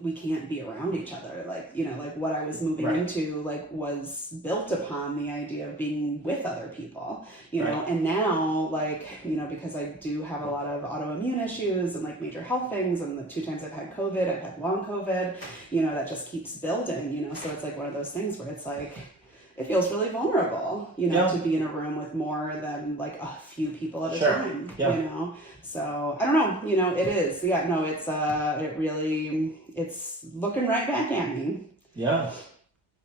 we can't be around each other. Like, you know, like what I was moving into, like, was built upon the idea of being with other people, you know, and now, like, you know, because I do have a lot of autoimmune issues and like major health things, and the 2 times I've had COVID, I've had long COVID, you know, that just keeps building, you know, so it's like one of those things where it's like, it feels really vulnerable, you know, to be in a room with more than like a few people at a time, you know? So I don't know, you know, it is. Yeah, no, it's, it really, it's looking right back at me. Yeah.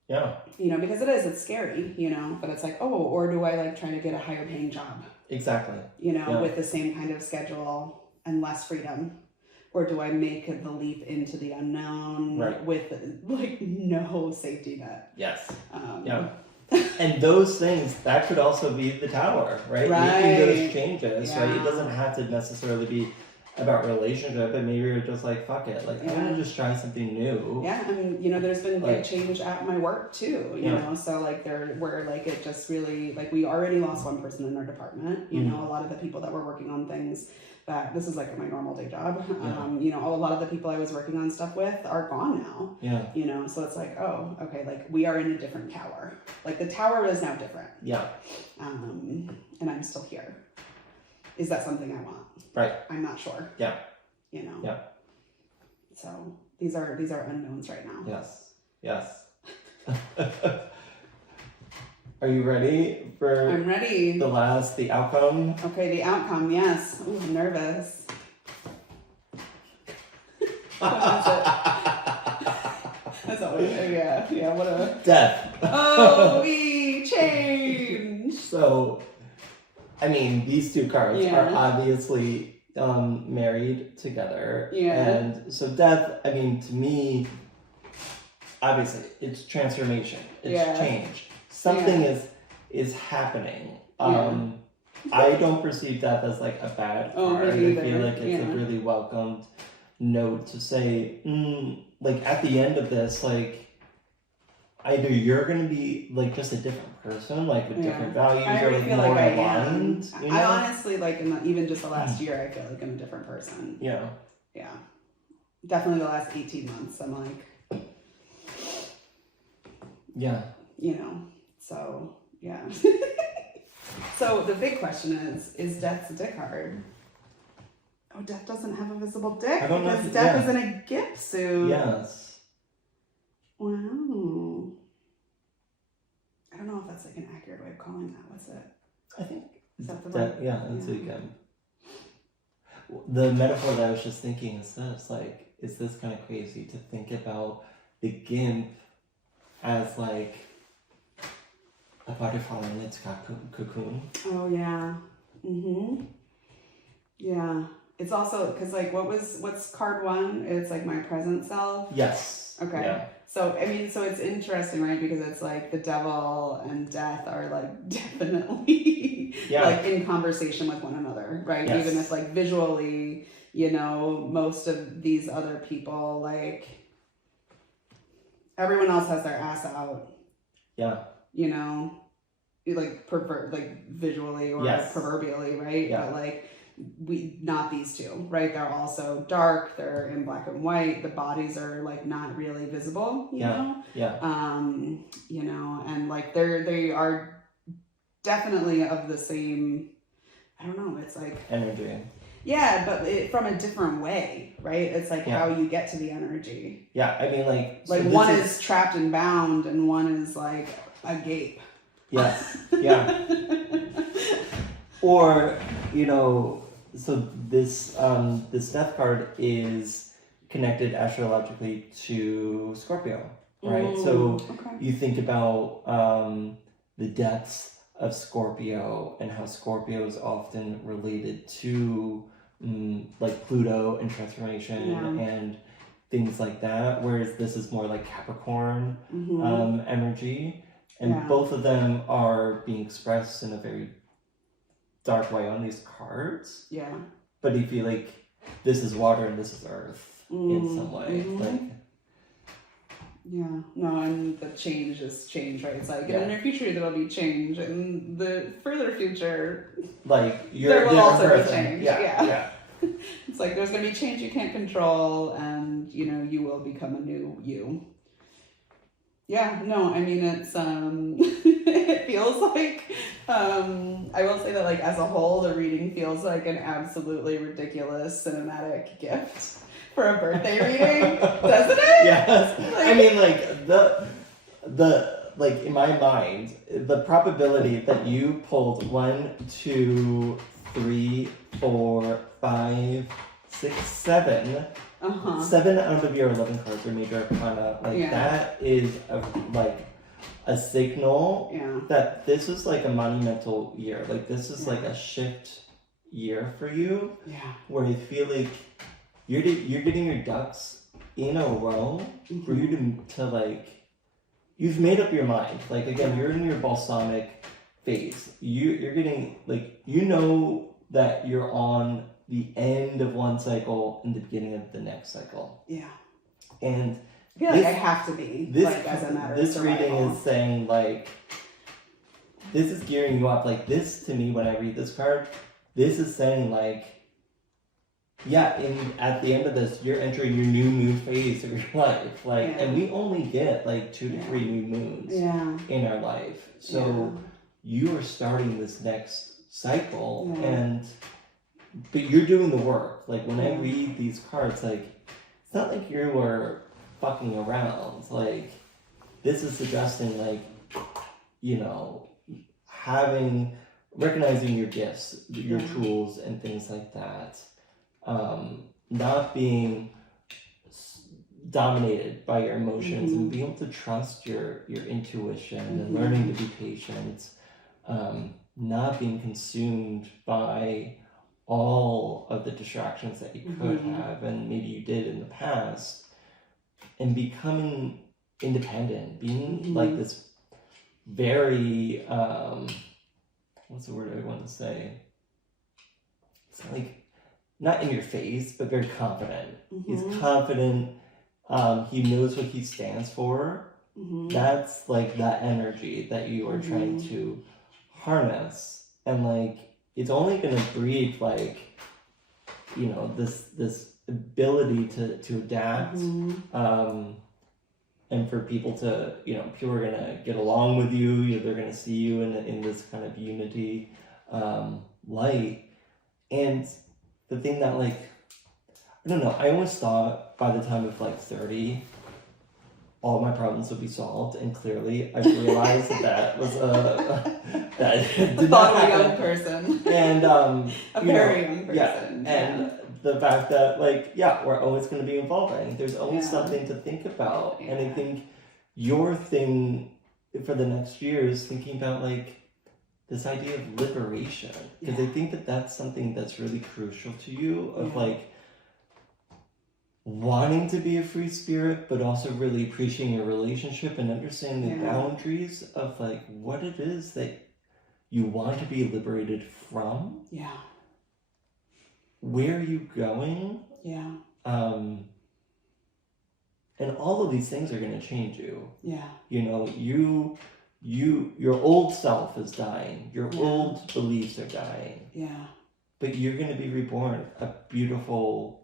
Yeah. You know, because it's scary, you know, but it's like, oh, or do I like try to get a higher paying job? Exactly. You know, with the same kind of schedule and less freedom. Or do I make the leap into the unknown with like no safety net? Yes. And those things, that could also be the tower, right? Making those changes, right? It doesn't have to necessarily be about relationship, but maybe you're just like, fuck it. Like, I'm going to just try something new. Yeah, and, you know, there's been like change at my work too, you know? So, like, where, like, it just really, like, we already lost one person in our department. You know, a lot of the people that were working on things that, this is like my normal day job. You know, a lot of the people I was working on stuff with are gone now. Yeah. You know, so it's like, oh, okay, like, we are in a different tower. Like, the tower is now different. Yeah. And I'm still here. Is that something I want? Right. I'm not sure. Yeah. You know? Yeah. So these are unknowns right now. Yes. Yes. Are you ready for I'm ready. The outcome? Okay, the outcome, yes. Ooh, I'm nervous. That's always, yeah, what a... Death. Oh, we change! So, I mean, these 2 cards are obviously married together. Yeah. And so death, I mean, to me, obviously, it's transformation. It's change. Something is happening. I don't perceive death as like a bad card. I feel like it's a really welcomed note to say, like, at the end of this, like, either you're going to be like just a different person, like with different values, or like more like aligned. You know? I honestly, like, even just the last year, I feel like I'm a different person. Yeah. Yeah. Definitely the last 18 months, I'm like, yeah. You know, so, yeah. So the big question is death's a dick card? Oh, death doesn't have a visible dick because death is in a gimp suit. Yes. Wow. I don't know if that's like an accurate way of calling that. What's it? I think is that the right? Yeah, that's a gimp. The metaphor that I was just thinking is this: like, is this kind of crazy to think about the gimp as like a butterfly in its cocoon? Oh yeah. Yeah. It's also because like what's card 1? It's like my present self. Yes. Okay. Yeah. So I mean, so it's interesting, right? Because it's like the devil and death are like definitely like in conversation with one another, right? Yes. Even if like visually, you know, most of these other people, like everyone else has their ass out. Yeah. You know, like visually or proverbially, right? Yeah. But like not these two, right? They're also dark, they're in black and white, the bodies are like not really visible, you know? You know, and like they are definitely of the same, I don't know, it's like energy. Yeah, but from a different way, right? It's like how you get to the energy. Yeah, I mean like so one is trapped and bound and one is like agape. Yes. Yeah. Or, you know, so this this death card is connected astrologically to Scorpio, right? So you think about the depths of Scorpio and how Scorpio is often related to like Pluto and transformation and things like that, whereas this is more like Capricorn energy. And both of them are being expressed in a very dark way on these cards. Yeah. But if you like, this is water and this is earth in some way. Like. Yeah. No, and the change is change, right? It's like in the near future there'll be change, and the further future, like there will also be change. Yeah. It's like there's gonna be change you can't control, and you know you will become a new you. Yeah, no, I mean, it's, it feels like, I will say that, like, as a whole, the reading feels like an absolutely ridiculous cinematic gift for a birthday reading, doesn't it? Yes. Like, I mean, like, the, like, in my mind, the probability that you pulled 1, 2, 3, 4, 5, 6, 7... 7 out of your 11 cards are major arcana. Like that is a signal that this is like a monumental year. Like this is like a shift year for you. Yeah. Where I feel like you're getting your ducks in a row for you to like, you've made up your mind. Like again, you're in your balsamic phase. You're getting like, you know that you're on the end of one cycle and the beginning of the next cycle. Yeah. And I feel like I have to be, like, as a matter of survival. This reading is saying, like, this is gearing you up. Like, this, to me, when I read this card, this is saying, like, yeah, at the end of this, you're entering your new phase of your life. Like, and we only get, like, 2 to 3 new moons in our life. So you are starting this next cycle, but you're doing the work. Like when I read these cards, like it's not like you were fucking around. Like this is suggesting, like, you know, recognizing your gifts, your tools, and things like that. Not being dominated by your emotions and being able to trust your intuition and learning to be patient. Not being consumed by all of the distractions that you could have and maybe you did in the past, and becoming independent, being like this very what's the word I want to say? It's like not in your face, but very confident. He's confident. He knows what he stands for. That's like that energy that you are trying to harness, and like it's only going to breed like, you know, this ability to adapt, and for people to, you know, people are going to get along with you. They're going to see you in this kind of unity light. And the thing that, like, I don't know, I always thought by the time of like 30, all my problems would be solved, and clearly I've realized that was that did not happen. A young person. And a very young person. Yeah. And the fact that, like, we're always going to be evolving. There's always something to think about. And I think your thing for the next year is thinking about, like, this idea of liberation. Because I think that that's something that's really crucial to you, of, like, wanting to be a free spirit, but also really appreciating your relationship and understanding the boundaries of like what it is that you want to be liberated from. Yeah. Where are you going? Yeah. And all of these things are going to change you. Yeah. You know, your old self is dying. Your old beliefs are dying. Yeah. But you're going to be reborn a beautiful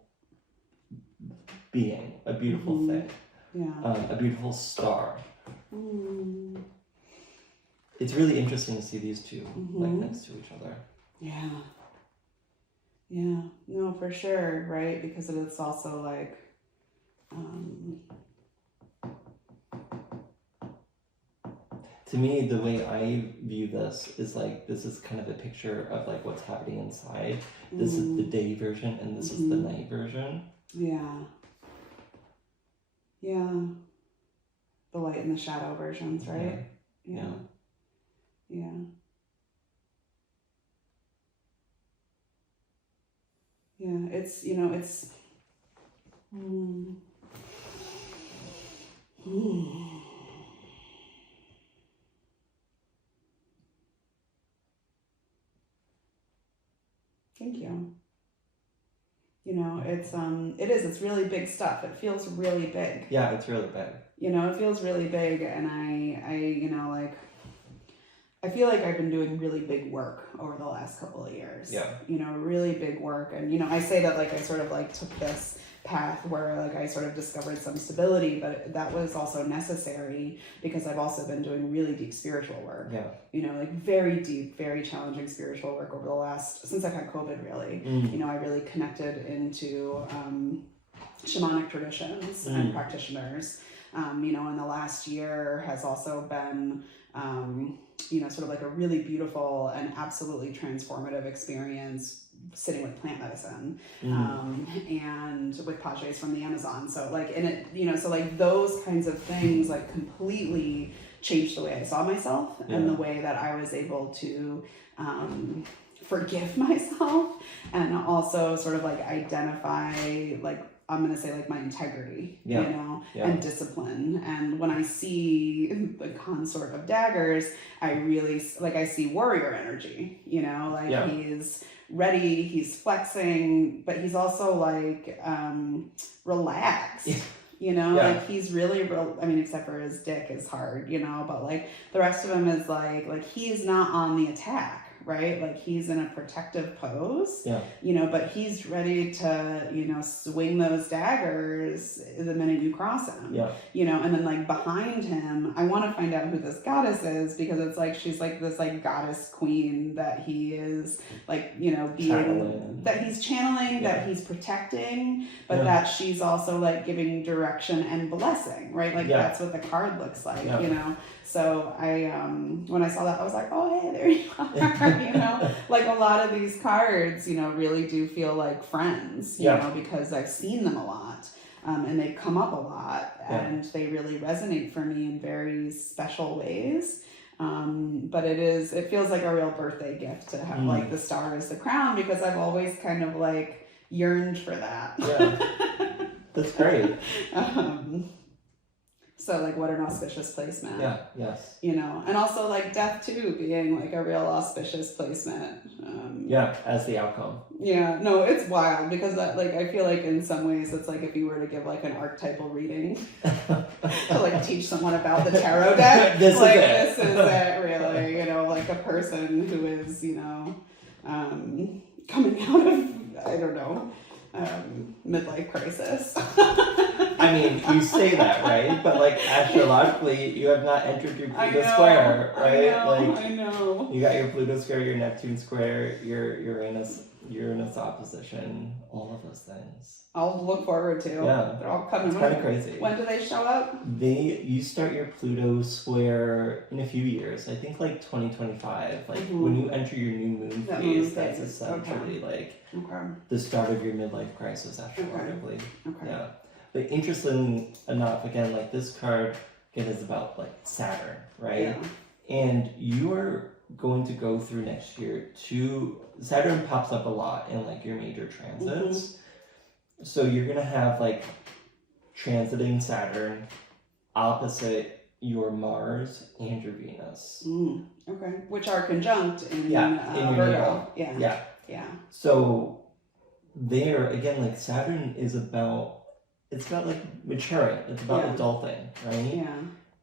being, a beautiful thing. Yeah. A beautiful star. Mm. It's really interesting to see these two like next to each other. Yeah. Yeah. No, for sure, right? Because it's also like to me, the way I view this is like this is kind of a picture of like what's happening inside. This is the day version and this is the night version. Yeah. Yeah. The light and the shadow versions, right? Yeah. Yeah. Yeah. It's, you know, it's Thank you. You know, it's really big stuff. It feels really big. Yeah, it's really big. You know, it feels really big, and I you know, like, I feel like I've been doing really big work over the last couple of years. Yeah. You know, really big work, and you know, I say that like I sort of like took this path where like I sort of discovered some stability, but that was also necessary because I've also been doing really deep spiritual work. Yeah. You know, like very deep, very challenging spiritual work over the last, since I've had COVID really. You know, I really connected into shamanic traditions and practitioners. You know, and the last year has also been, you know, sort of like a really beautiful and absolutely transformative experience sitting with plant medicine and with pages from the Amazon. So like, and it, you know, so like those kinds of things like completely changed the way I saw myself and the way that I was able to forgive myself and also sort of like identify like, I'm going to say like my integrity, you know, and discipline. And when I see the consort of daggers, I really like, I see warrior energy, you know, like he's ready, he's flexing, but he's also like relaxed. You know, like he's really real. I mean, except for his dick is hard, you know, but like the rest of him is like he's not on the attack, right? Like he's in a protective pose, you know, but he's ready to, you know, swing those daggers the minute you cross him, you know, and then like behind him, I want to find out who this goddess is because it's like, she's like this like goddess queen that he is like, you know, being, that he's channeling, that he's protecting, but that she's also like giving direction and blessing, right? Like that's what the card looks like, you know? So I, when I saw that, I was like, oh, hey, there you are, you know, like a lot of these cards, you know, really do feel like friends, you know, because I've seen them a lot, and they come up a lot and they really resonate for me in very special ways. But it feels like a real birthday gift to have like the star as the crown because I've always kind of like yearned for that. Yeah, that's great. So like what an auspicious placement. Yeah, yes. You know, and also like death too being like a real auspicious placement. As the outcome. Yeah, no, it's wild because that like I feel like in some ways it's like if you were to give like an archetypal reading to like teach someone about the tarot deck. This like is this is it really, you know, like a person who is, you know, coming out of I don't know, midlife crisis. I mean, you say that, right? But like astrologically, you have not entered your Pluto square, right? I know. You got your Pluto square, your Neptune square, your Uranus opposition, all of those things. I'll look forward to. Yeah. They're all coming. It's kind of crazy. When do they show up? You start your Pluto square in a few years. I think like 2025. Like when you enter your new moon phase, that's essentially like the start of your midlife crisis astrologically. Okay. Yeah. But interestingly enough, again, like this card, again, is about like Saturn, right? Yeah. And you are going to go through next year Saturn pops up a lot in like your major transits. So you're gonna have like transiting Saturn opposite your Mars and your Venus. Okay. Which are conjunct in, in your Virgo. natal. Yeah. Yeah. So there again, like Saturn is about, it's about like maturing. It's about adulting, right? Yeah.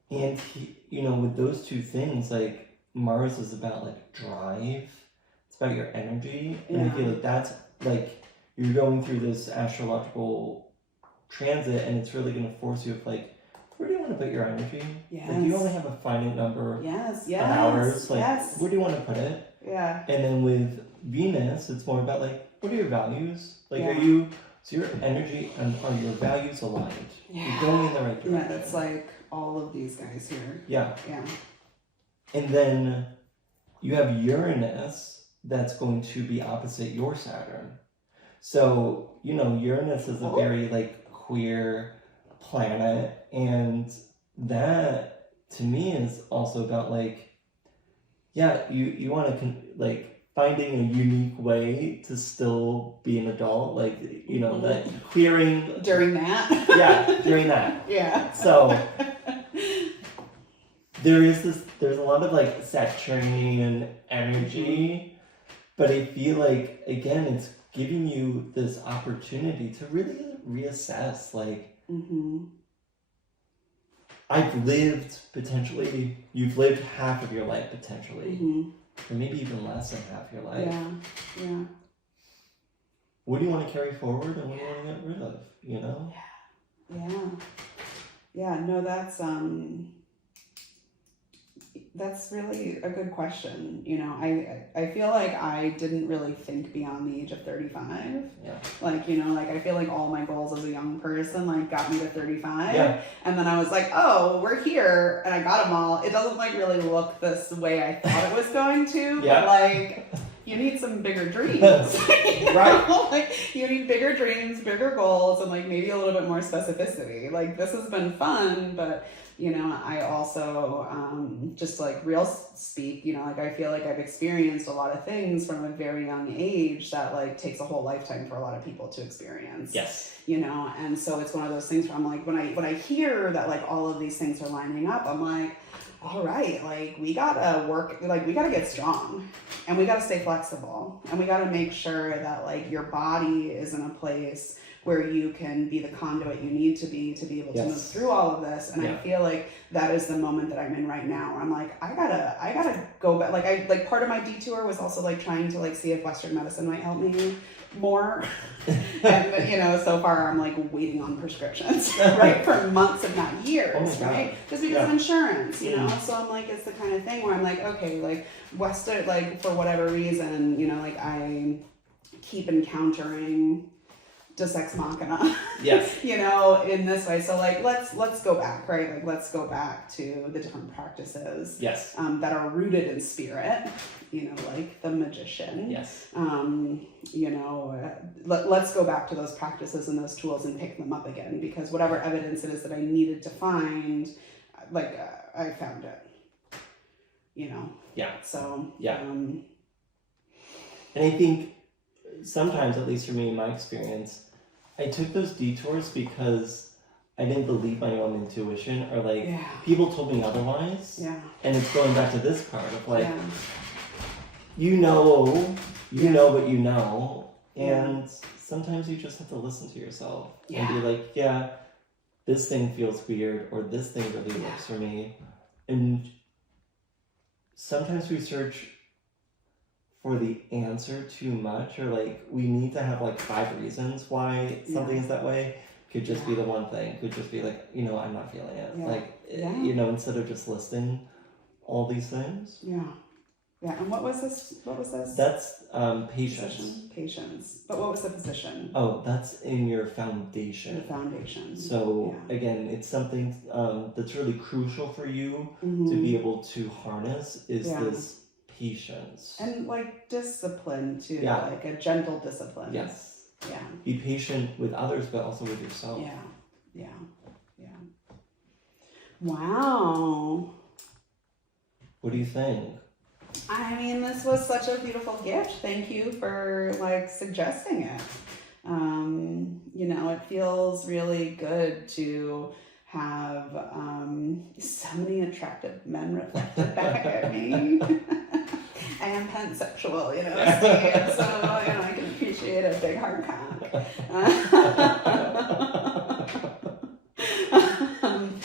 And with those two things, like Mars is about like drive. It's about your energy, and I feel like that's like you're going through this astrological transit, and it's really going to force you of like, where do you want to put your energy? Yes. Like you only have a finite number of Yes. hours. Like Yes. where do you want to put it? Yeah. And then with Venus, it's more about like, what are your values? Like so your energy and are your values aligned? Yeah. You're going in the right direction. Yeah, that's like all of these guys here. Yeah. Yeah. And then you have Uranus that's going to be opposite your Saturn. So, Uranus is a very like queer planet, and that to me is also about like, you want to like finding a unique way to still be an adult, like that queering during that. during that. Yeah. So there's a lot of like Saturnian energy, but I feel like again it's giving you this opportunity to really reassess like I've lived potentially, you've lived half of your life potentially, or maybe even less than half your life. Yeah. What do you want to carry forward and what do you want to get rid of, Yeah, no, that's really a good question. I feel like I didn't really think beyond the age of 35. Yeah. Like, I feel like all my goals as a young person, like, got me to 35. Yeah. And then I was like, oh, we're here. And I got them all. It doesn't, like, really look this way I thought it was going to. Yeah. But, like, you need some bigger dreams. Right. Like, you need bigger dreams, bigger goals, and, like, maybe a little bit more specificity. Like, this has been fun, but... I also, just like real speak, like I feel like I've experienced a lot of things from a very young age that like takes a whole lifetime for a lot of people to experience. Yes. And so it's one of those things where I'm like, when I hear that like all of these things are lining up, I'm like, all right, like we gotta work, like we gotta get strong and we gotta stay flexible and we gotta make sure that like your body is in a place where you can be the conduit you need to be able to move through all of this. And I feel like that is the moment that I'm in right now, where I'm like, I gotta go back. Like part of my detour was also like trying to like see if Western medicine might help me more. And so far I'm like waiting on prescriptions, right? For months, if not years, right? Just because of insurance, So I'm like, it's the kind of thing where I'm like, okay, like Western, like for whatever reason, like I keep encountering Deus Ex Machina. Yes. In this way. So like let's go back, right? Like let's go back to the different practices that are rooted in spirit, like the magician. Yes. Let's go back to those practices and those tools and pick them up again, because whatever evidence it is that I needed to find, like I found it. Yeah. So and I think sometimes, at least for me in my experience, I took those detours because I didn't believe my own intuition, or like people told me otherwise. Yeah. And it's going back to this card of like, you know what you know, and sometimes you just have to listen to yourself and be like, this thing feels weird, or this thing really works for me. And sometimes we search for the answer too much, or like we need to have like 5 reasons why something is that way. Could just be the one thing. Could just be like, I'm not feeling it. Instead of just listing all these things. Yeah. And what was this? That's patience. Patience. But what was the position? Oh, that's in your foundation. The foundation. So again, it's something that's really crucial for you to be able to harness is this patience. And like discipline too, like a gentle discipline. Yes. Yeah. Be patient with others, but also with yourself. Yeah. Wow. What do you think? I mean, this was such a beautiful gift. Thank you for like suggesting it. You know, it feels really good to have so many attractive men reflected back at me. I am pansexual, you know, Steve, so you know I can appreciate a big hard cock.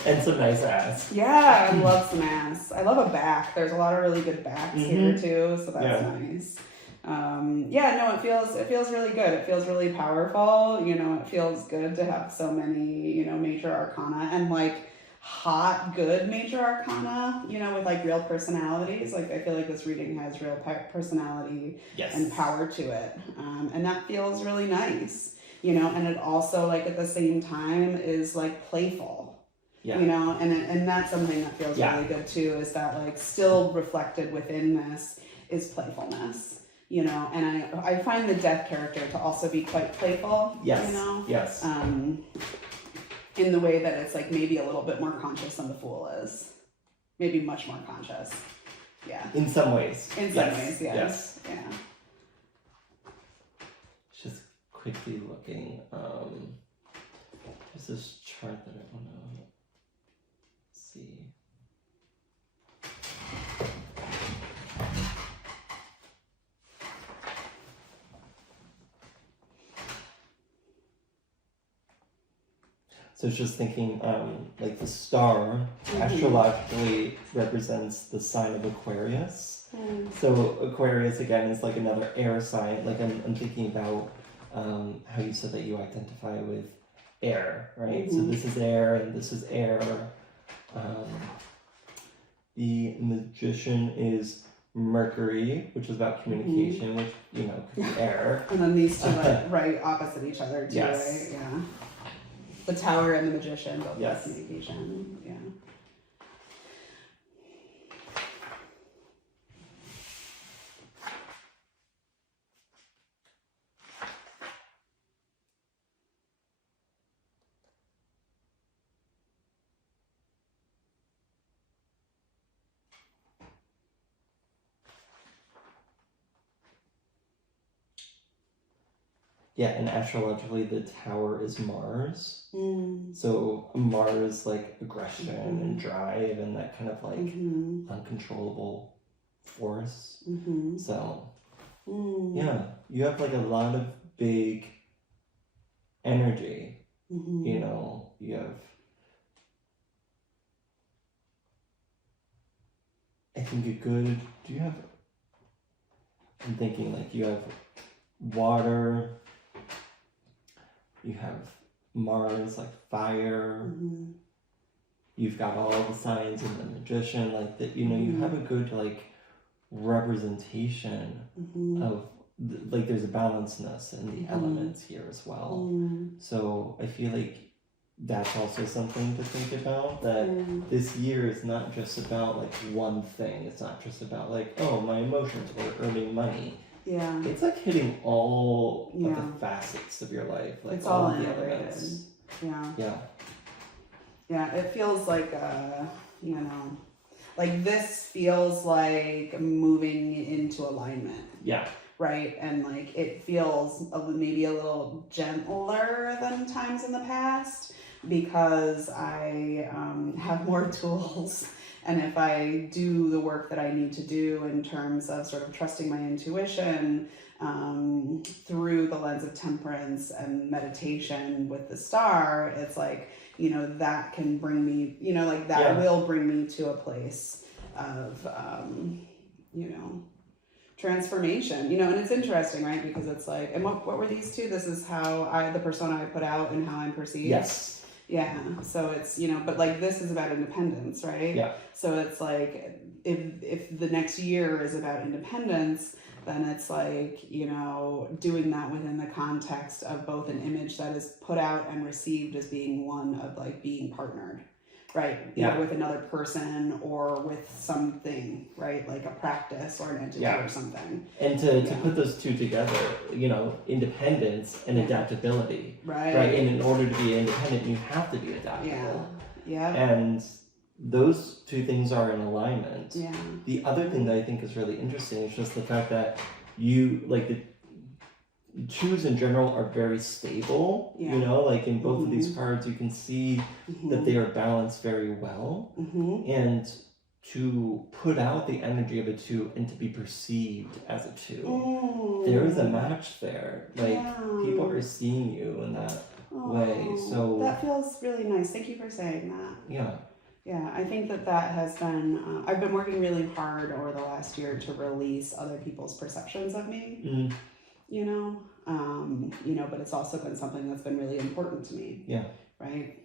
And some nice ass. Yeah, I love some ass. I love a back. There's a lot of really good backs here too, so that's nice. Yeah, no, it feels really good. It feels really powerful. You know, it feels good to have so many, you know, major arcana and like hot, good major arcana, you know, with like real personalities. Like I feel like this reading has real personality and power to it. And that feels really nice, you know, and it also like at the same time is like playful, you know, and that's something that feels really good too, is that like still reflected within this is playfulness, you know, and I find the death character to also be quite playful, you know, in the way that it's like maybe a little bit more conscious than the Fool is. Maybe much more conscious. Yeah. In some ways. In some ways, yes. Yeah. Just quickly looking. There's this chart that I want to see. So it's just thinking, like the star astrologically represents the sign of Aquarius. So Aquarius again is like another air sign. Like I'm thinking about how you said that you identify with air, right? So this is air and this is air. The Magician is Mercury, which is about communication, which, you know, could be air. And then these two like right opposite each other too, right? Yeah. The Tower and the Magician, both about communication. Yeah. Yeah, and astrologically, the Tower is Mars. So Mars, like aggression and drive and that kind of like uncontrollable force. So, yeah, you have like a lot of big energy. You know, you have, I think a good, do you have, I'm thinking like you have water, you have Mars, like fire, you've got all the signs in the Magician, like that, you know, you have a good like representation of, like there's a balancedness in the elements here as well. So I feel like that's also something to think about, that this year is not just about like one thing. It's not just about like, oh, my emotions or earning money. Yeah. It's like hitting all of the facets of your life. Like it's all the integrated. elements. Yeah. Yeah, it feels like, you know, like this feels like moving into alignment. Yeah. Right? And like it feels maybe a little gentler than times in the past, because I have more tools. And if I do the work that I need to do in terms of sort of trusting my intuition through the lens of temperance and meditation with the star, it's like, you know, that can bring me, you know, like that will bring me to a place of, you know, transformation, you know. And it's interesting, right? Because it's like, and what were these two? This is how the persona I put out and how I'm perceived. Yes. Yeah. So it's, you know, but like this is about independence, right? Yeah. So it's like, if the next year is about independence, then it's like, you know, doing that within the context of both an image that is put out and received as being one of like being partnered, right? Either with another person or with something, right? Like a practice or an entity or something. And to put those two together, you know, independence and adaptability. Right. And in order to be independent, you have to be adaptable. Yeah. And those two things are in alignment. Yeah. The other thing that I think is really interesting is just the fact that you, like, twos in general are very stable. Yeah. You know, like in both of these cards, you can see Mm-hmm. that they are balanced very well. Mm-hmm. And to put out the energy of a two and to be perceived as a two, there is a match there. Like people are seeing you in that way. So that feels really nice. Thank you for saying that. Yeah. Yeah, I think that has been. I've been working really hard over the last year to release other people's perceptions of me. You know, but it's also been something that's been really important to me. Yeah. Right.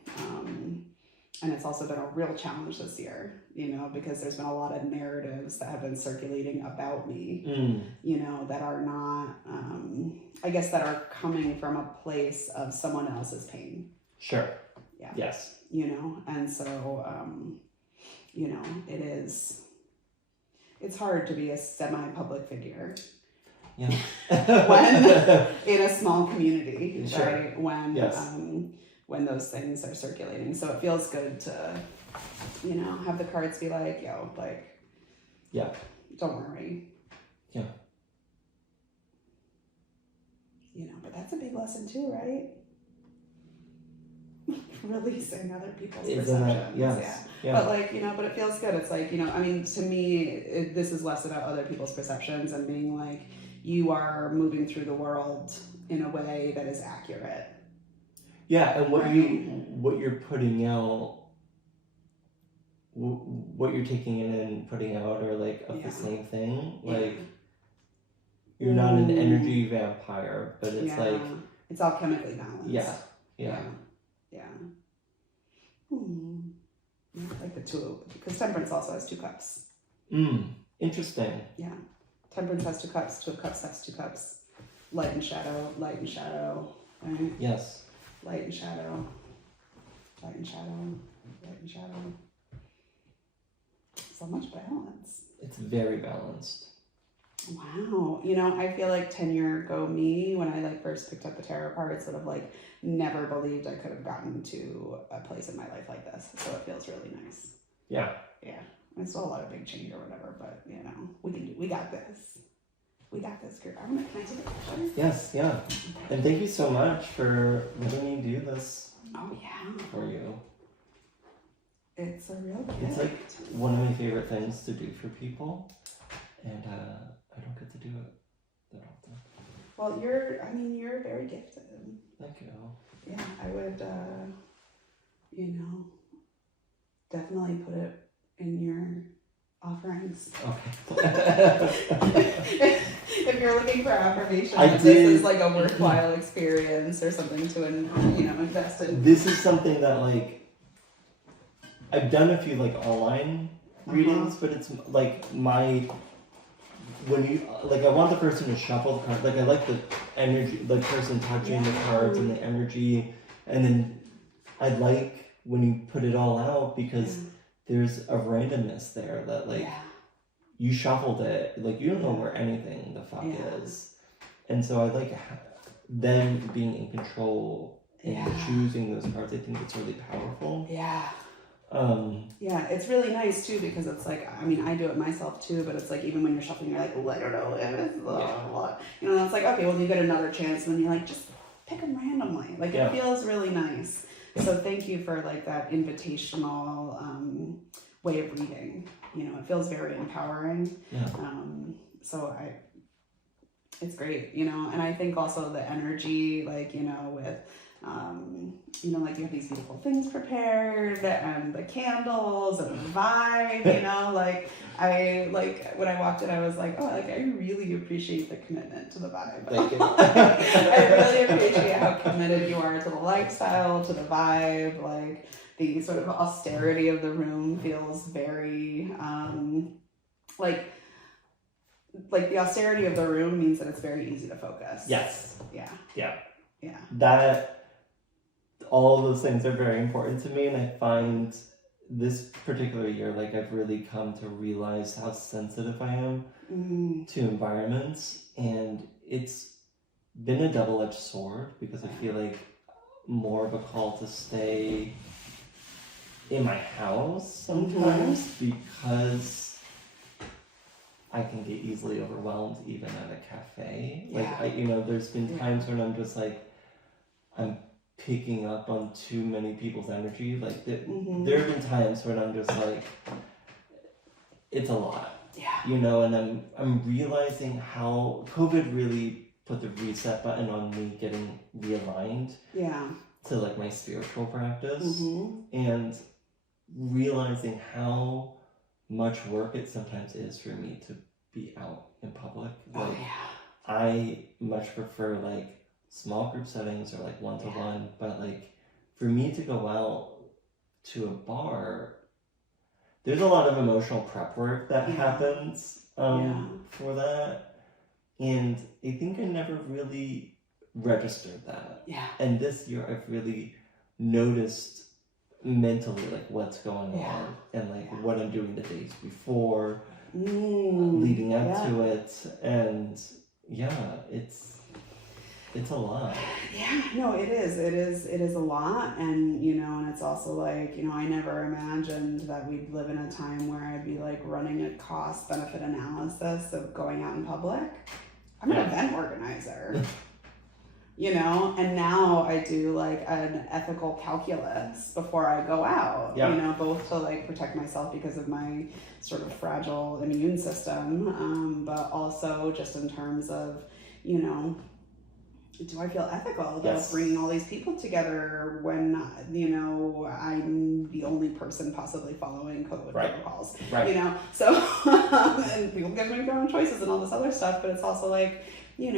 And it's also been a real challenge this year, you know, because there's been a lot of narratives that have been circulating about me, you know, that are not, I guess, that are coming from a place of someone else's pain. Sure. Yeah. Yes. You know, and so, you know, it's hard to be a semi-public figure. Yeah. When in a small community, sure. right? When those things are circulating. So it feels good to, you know, have the cards be like, yo, like, yeah, don't worry. Yeah. You know, but that's a big lesson too, right? Releasing other people's perceptions. Yes. Yeah. But like, you know, but it feels good. It's like, you know, I mean, to me, this is less about other people's perceptions and being like, you are moving through the world in a way that is accurate. Yeah, and what you're putting out, what you're taking in and putting out are like of the same thing. Like you're not an energy vampire, but it's like it's all chemically balanced. Yeah. Like the two, because Temperance also has 2 cups. Interesting. Yeah, Temperance has 2 cups. 2 of Cups has 2 cups. Light and shadow. Right? Yes. Light and shadow. Light and shadow. So much balance. It's very balanced. Wow. You know, I feel like 10-year ago me, when I like first picked up the tarot cards, would have like never believed I could have gotten to a place in my life like this. So it feels really nice. Yeah. Yeah. It's still a lot of big change or whatever, but you know, we got this. We got this, girl. Can I take a picture? Yes, yeah. And thank you so much for letting me do this. Oh yeah. For you. It's a real gift. It's like one of my favorite things to do for people, and I don't get to do it that often. Well, you're very gifted. Thank you. Yeah, I would, you know, definitely put it in your offerings. Okay. If you're looking for affirmation, this is like a worthwhile experience or something to, you know, invest in. This is something that like I've done a few like online readings, but it's like when you like I want the person to shuffle the cards. Like I like the energy, the person touching the cards and the energy, and then I like when you put it all out because there's a randomness there that like you shuffled it, like you don't know where anything the fuck is, and so I like them being in control and choosing those cards. I think it's really powerful. Yeah, it's really nice too because it's like, I mean, I do it myself too, but it's like even when you're shuffling, you're like, I don't know, you know, it's like, okay, well, you get another chance, and then you're like, just pick them randomly. Like it feels really nice. So thank you for like that invitational way of reading. You know, it feels very empowering. So it's great, you know, and I think also the energy, like, you know, with, you know, like you have these beautiful things prepared and the candles and the vibe, you know, like when I walked in, I was like, oh, like I really appreciate the commitment to the vibe. Thank you. I really appreciate how committed you are to the lifestyle, to the vibe, like the sort of austerity of the room feels very, like the austerity of the room means that it's very easy to focus. Yes. Yeah. That all of those things are very important to me, and I find this particular year, like I've really come to realize how sensitive I am to environments, and it's been a double-edged sword because I feel like more of a call to stay in my house sometimes because I can get easily overwhelmed even at a cafe. Like, Yeah. there's been times when I'm just like, I'm picking up on too many people's energy. Like, there have been times when I'm just like, it's a lot. Yeah. And I'm realizing how COVID really put the reset button on me getting realigned to like my spiritual practice, and realizing how much work it sometimes is for me to be out in public. Like, I much prefer like small group settings or like one-to-one, but like for me to go out to a bar, there's a lot of emotional prep work that happens for that, and I think I never really registered that. And this year I've really noticed mentally like what's going on, and like what I'm doing the days before, leading up to it, and it's a lot. Yeah, no, it is a lot, and and it's also like, I never imagined that we'd live in a time where I'd be like running a cost benefit analysis of going out in public. I'm an event organizer. And now I do like an ethical calculus before I go out, both to like protect myself because of my sort of fragile immune system, but also just in terms of, do I feel ethical about bringing all these people together when, I'm the only person possibly following COVID protocols, so, and people get to make their own choices and all this other stuff, but it's also like, I'm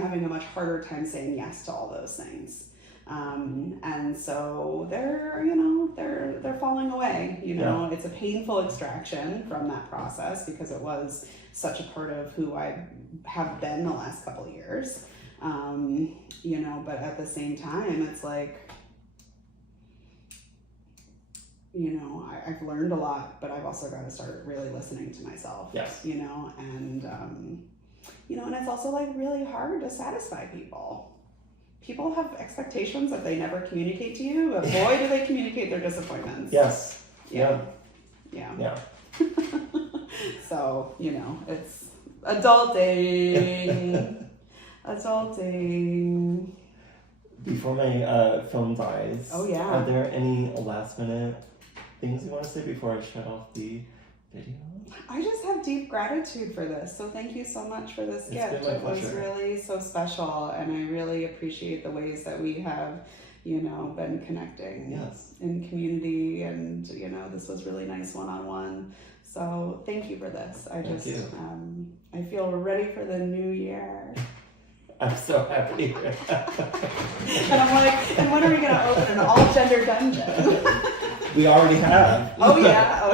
having a much harder time saying yes to all those things. And so they're falling away, it's a painful extraction from that process because it was such a part of who I have been the last couple of years. But at the same time, it's like, I've learned a lot, but I've also got to start really listening to myself, and it's also like really hard to satisfy people. People have expectations that they never communicate to you, but boy, do they communicate their disappointments. Yes. Yeah. So, it's adulting. Adulting. Before my phone dies, are there any last minute things you want to say before I shut off the video? I just have deep gratitude for this. So thank you so much for this gift. Been my pleasure. It was really so special, and I really appreciate the ways that we have, been connecting in community, and this was really nice one-on-one. So thank you for this. I feel ready for the new year. I'm so happy. And I'm like, and when are we going to open an all-gender dungeon? We already have. Oh yeah.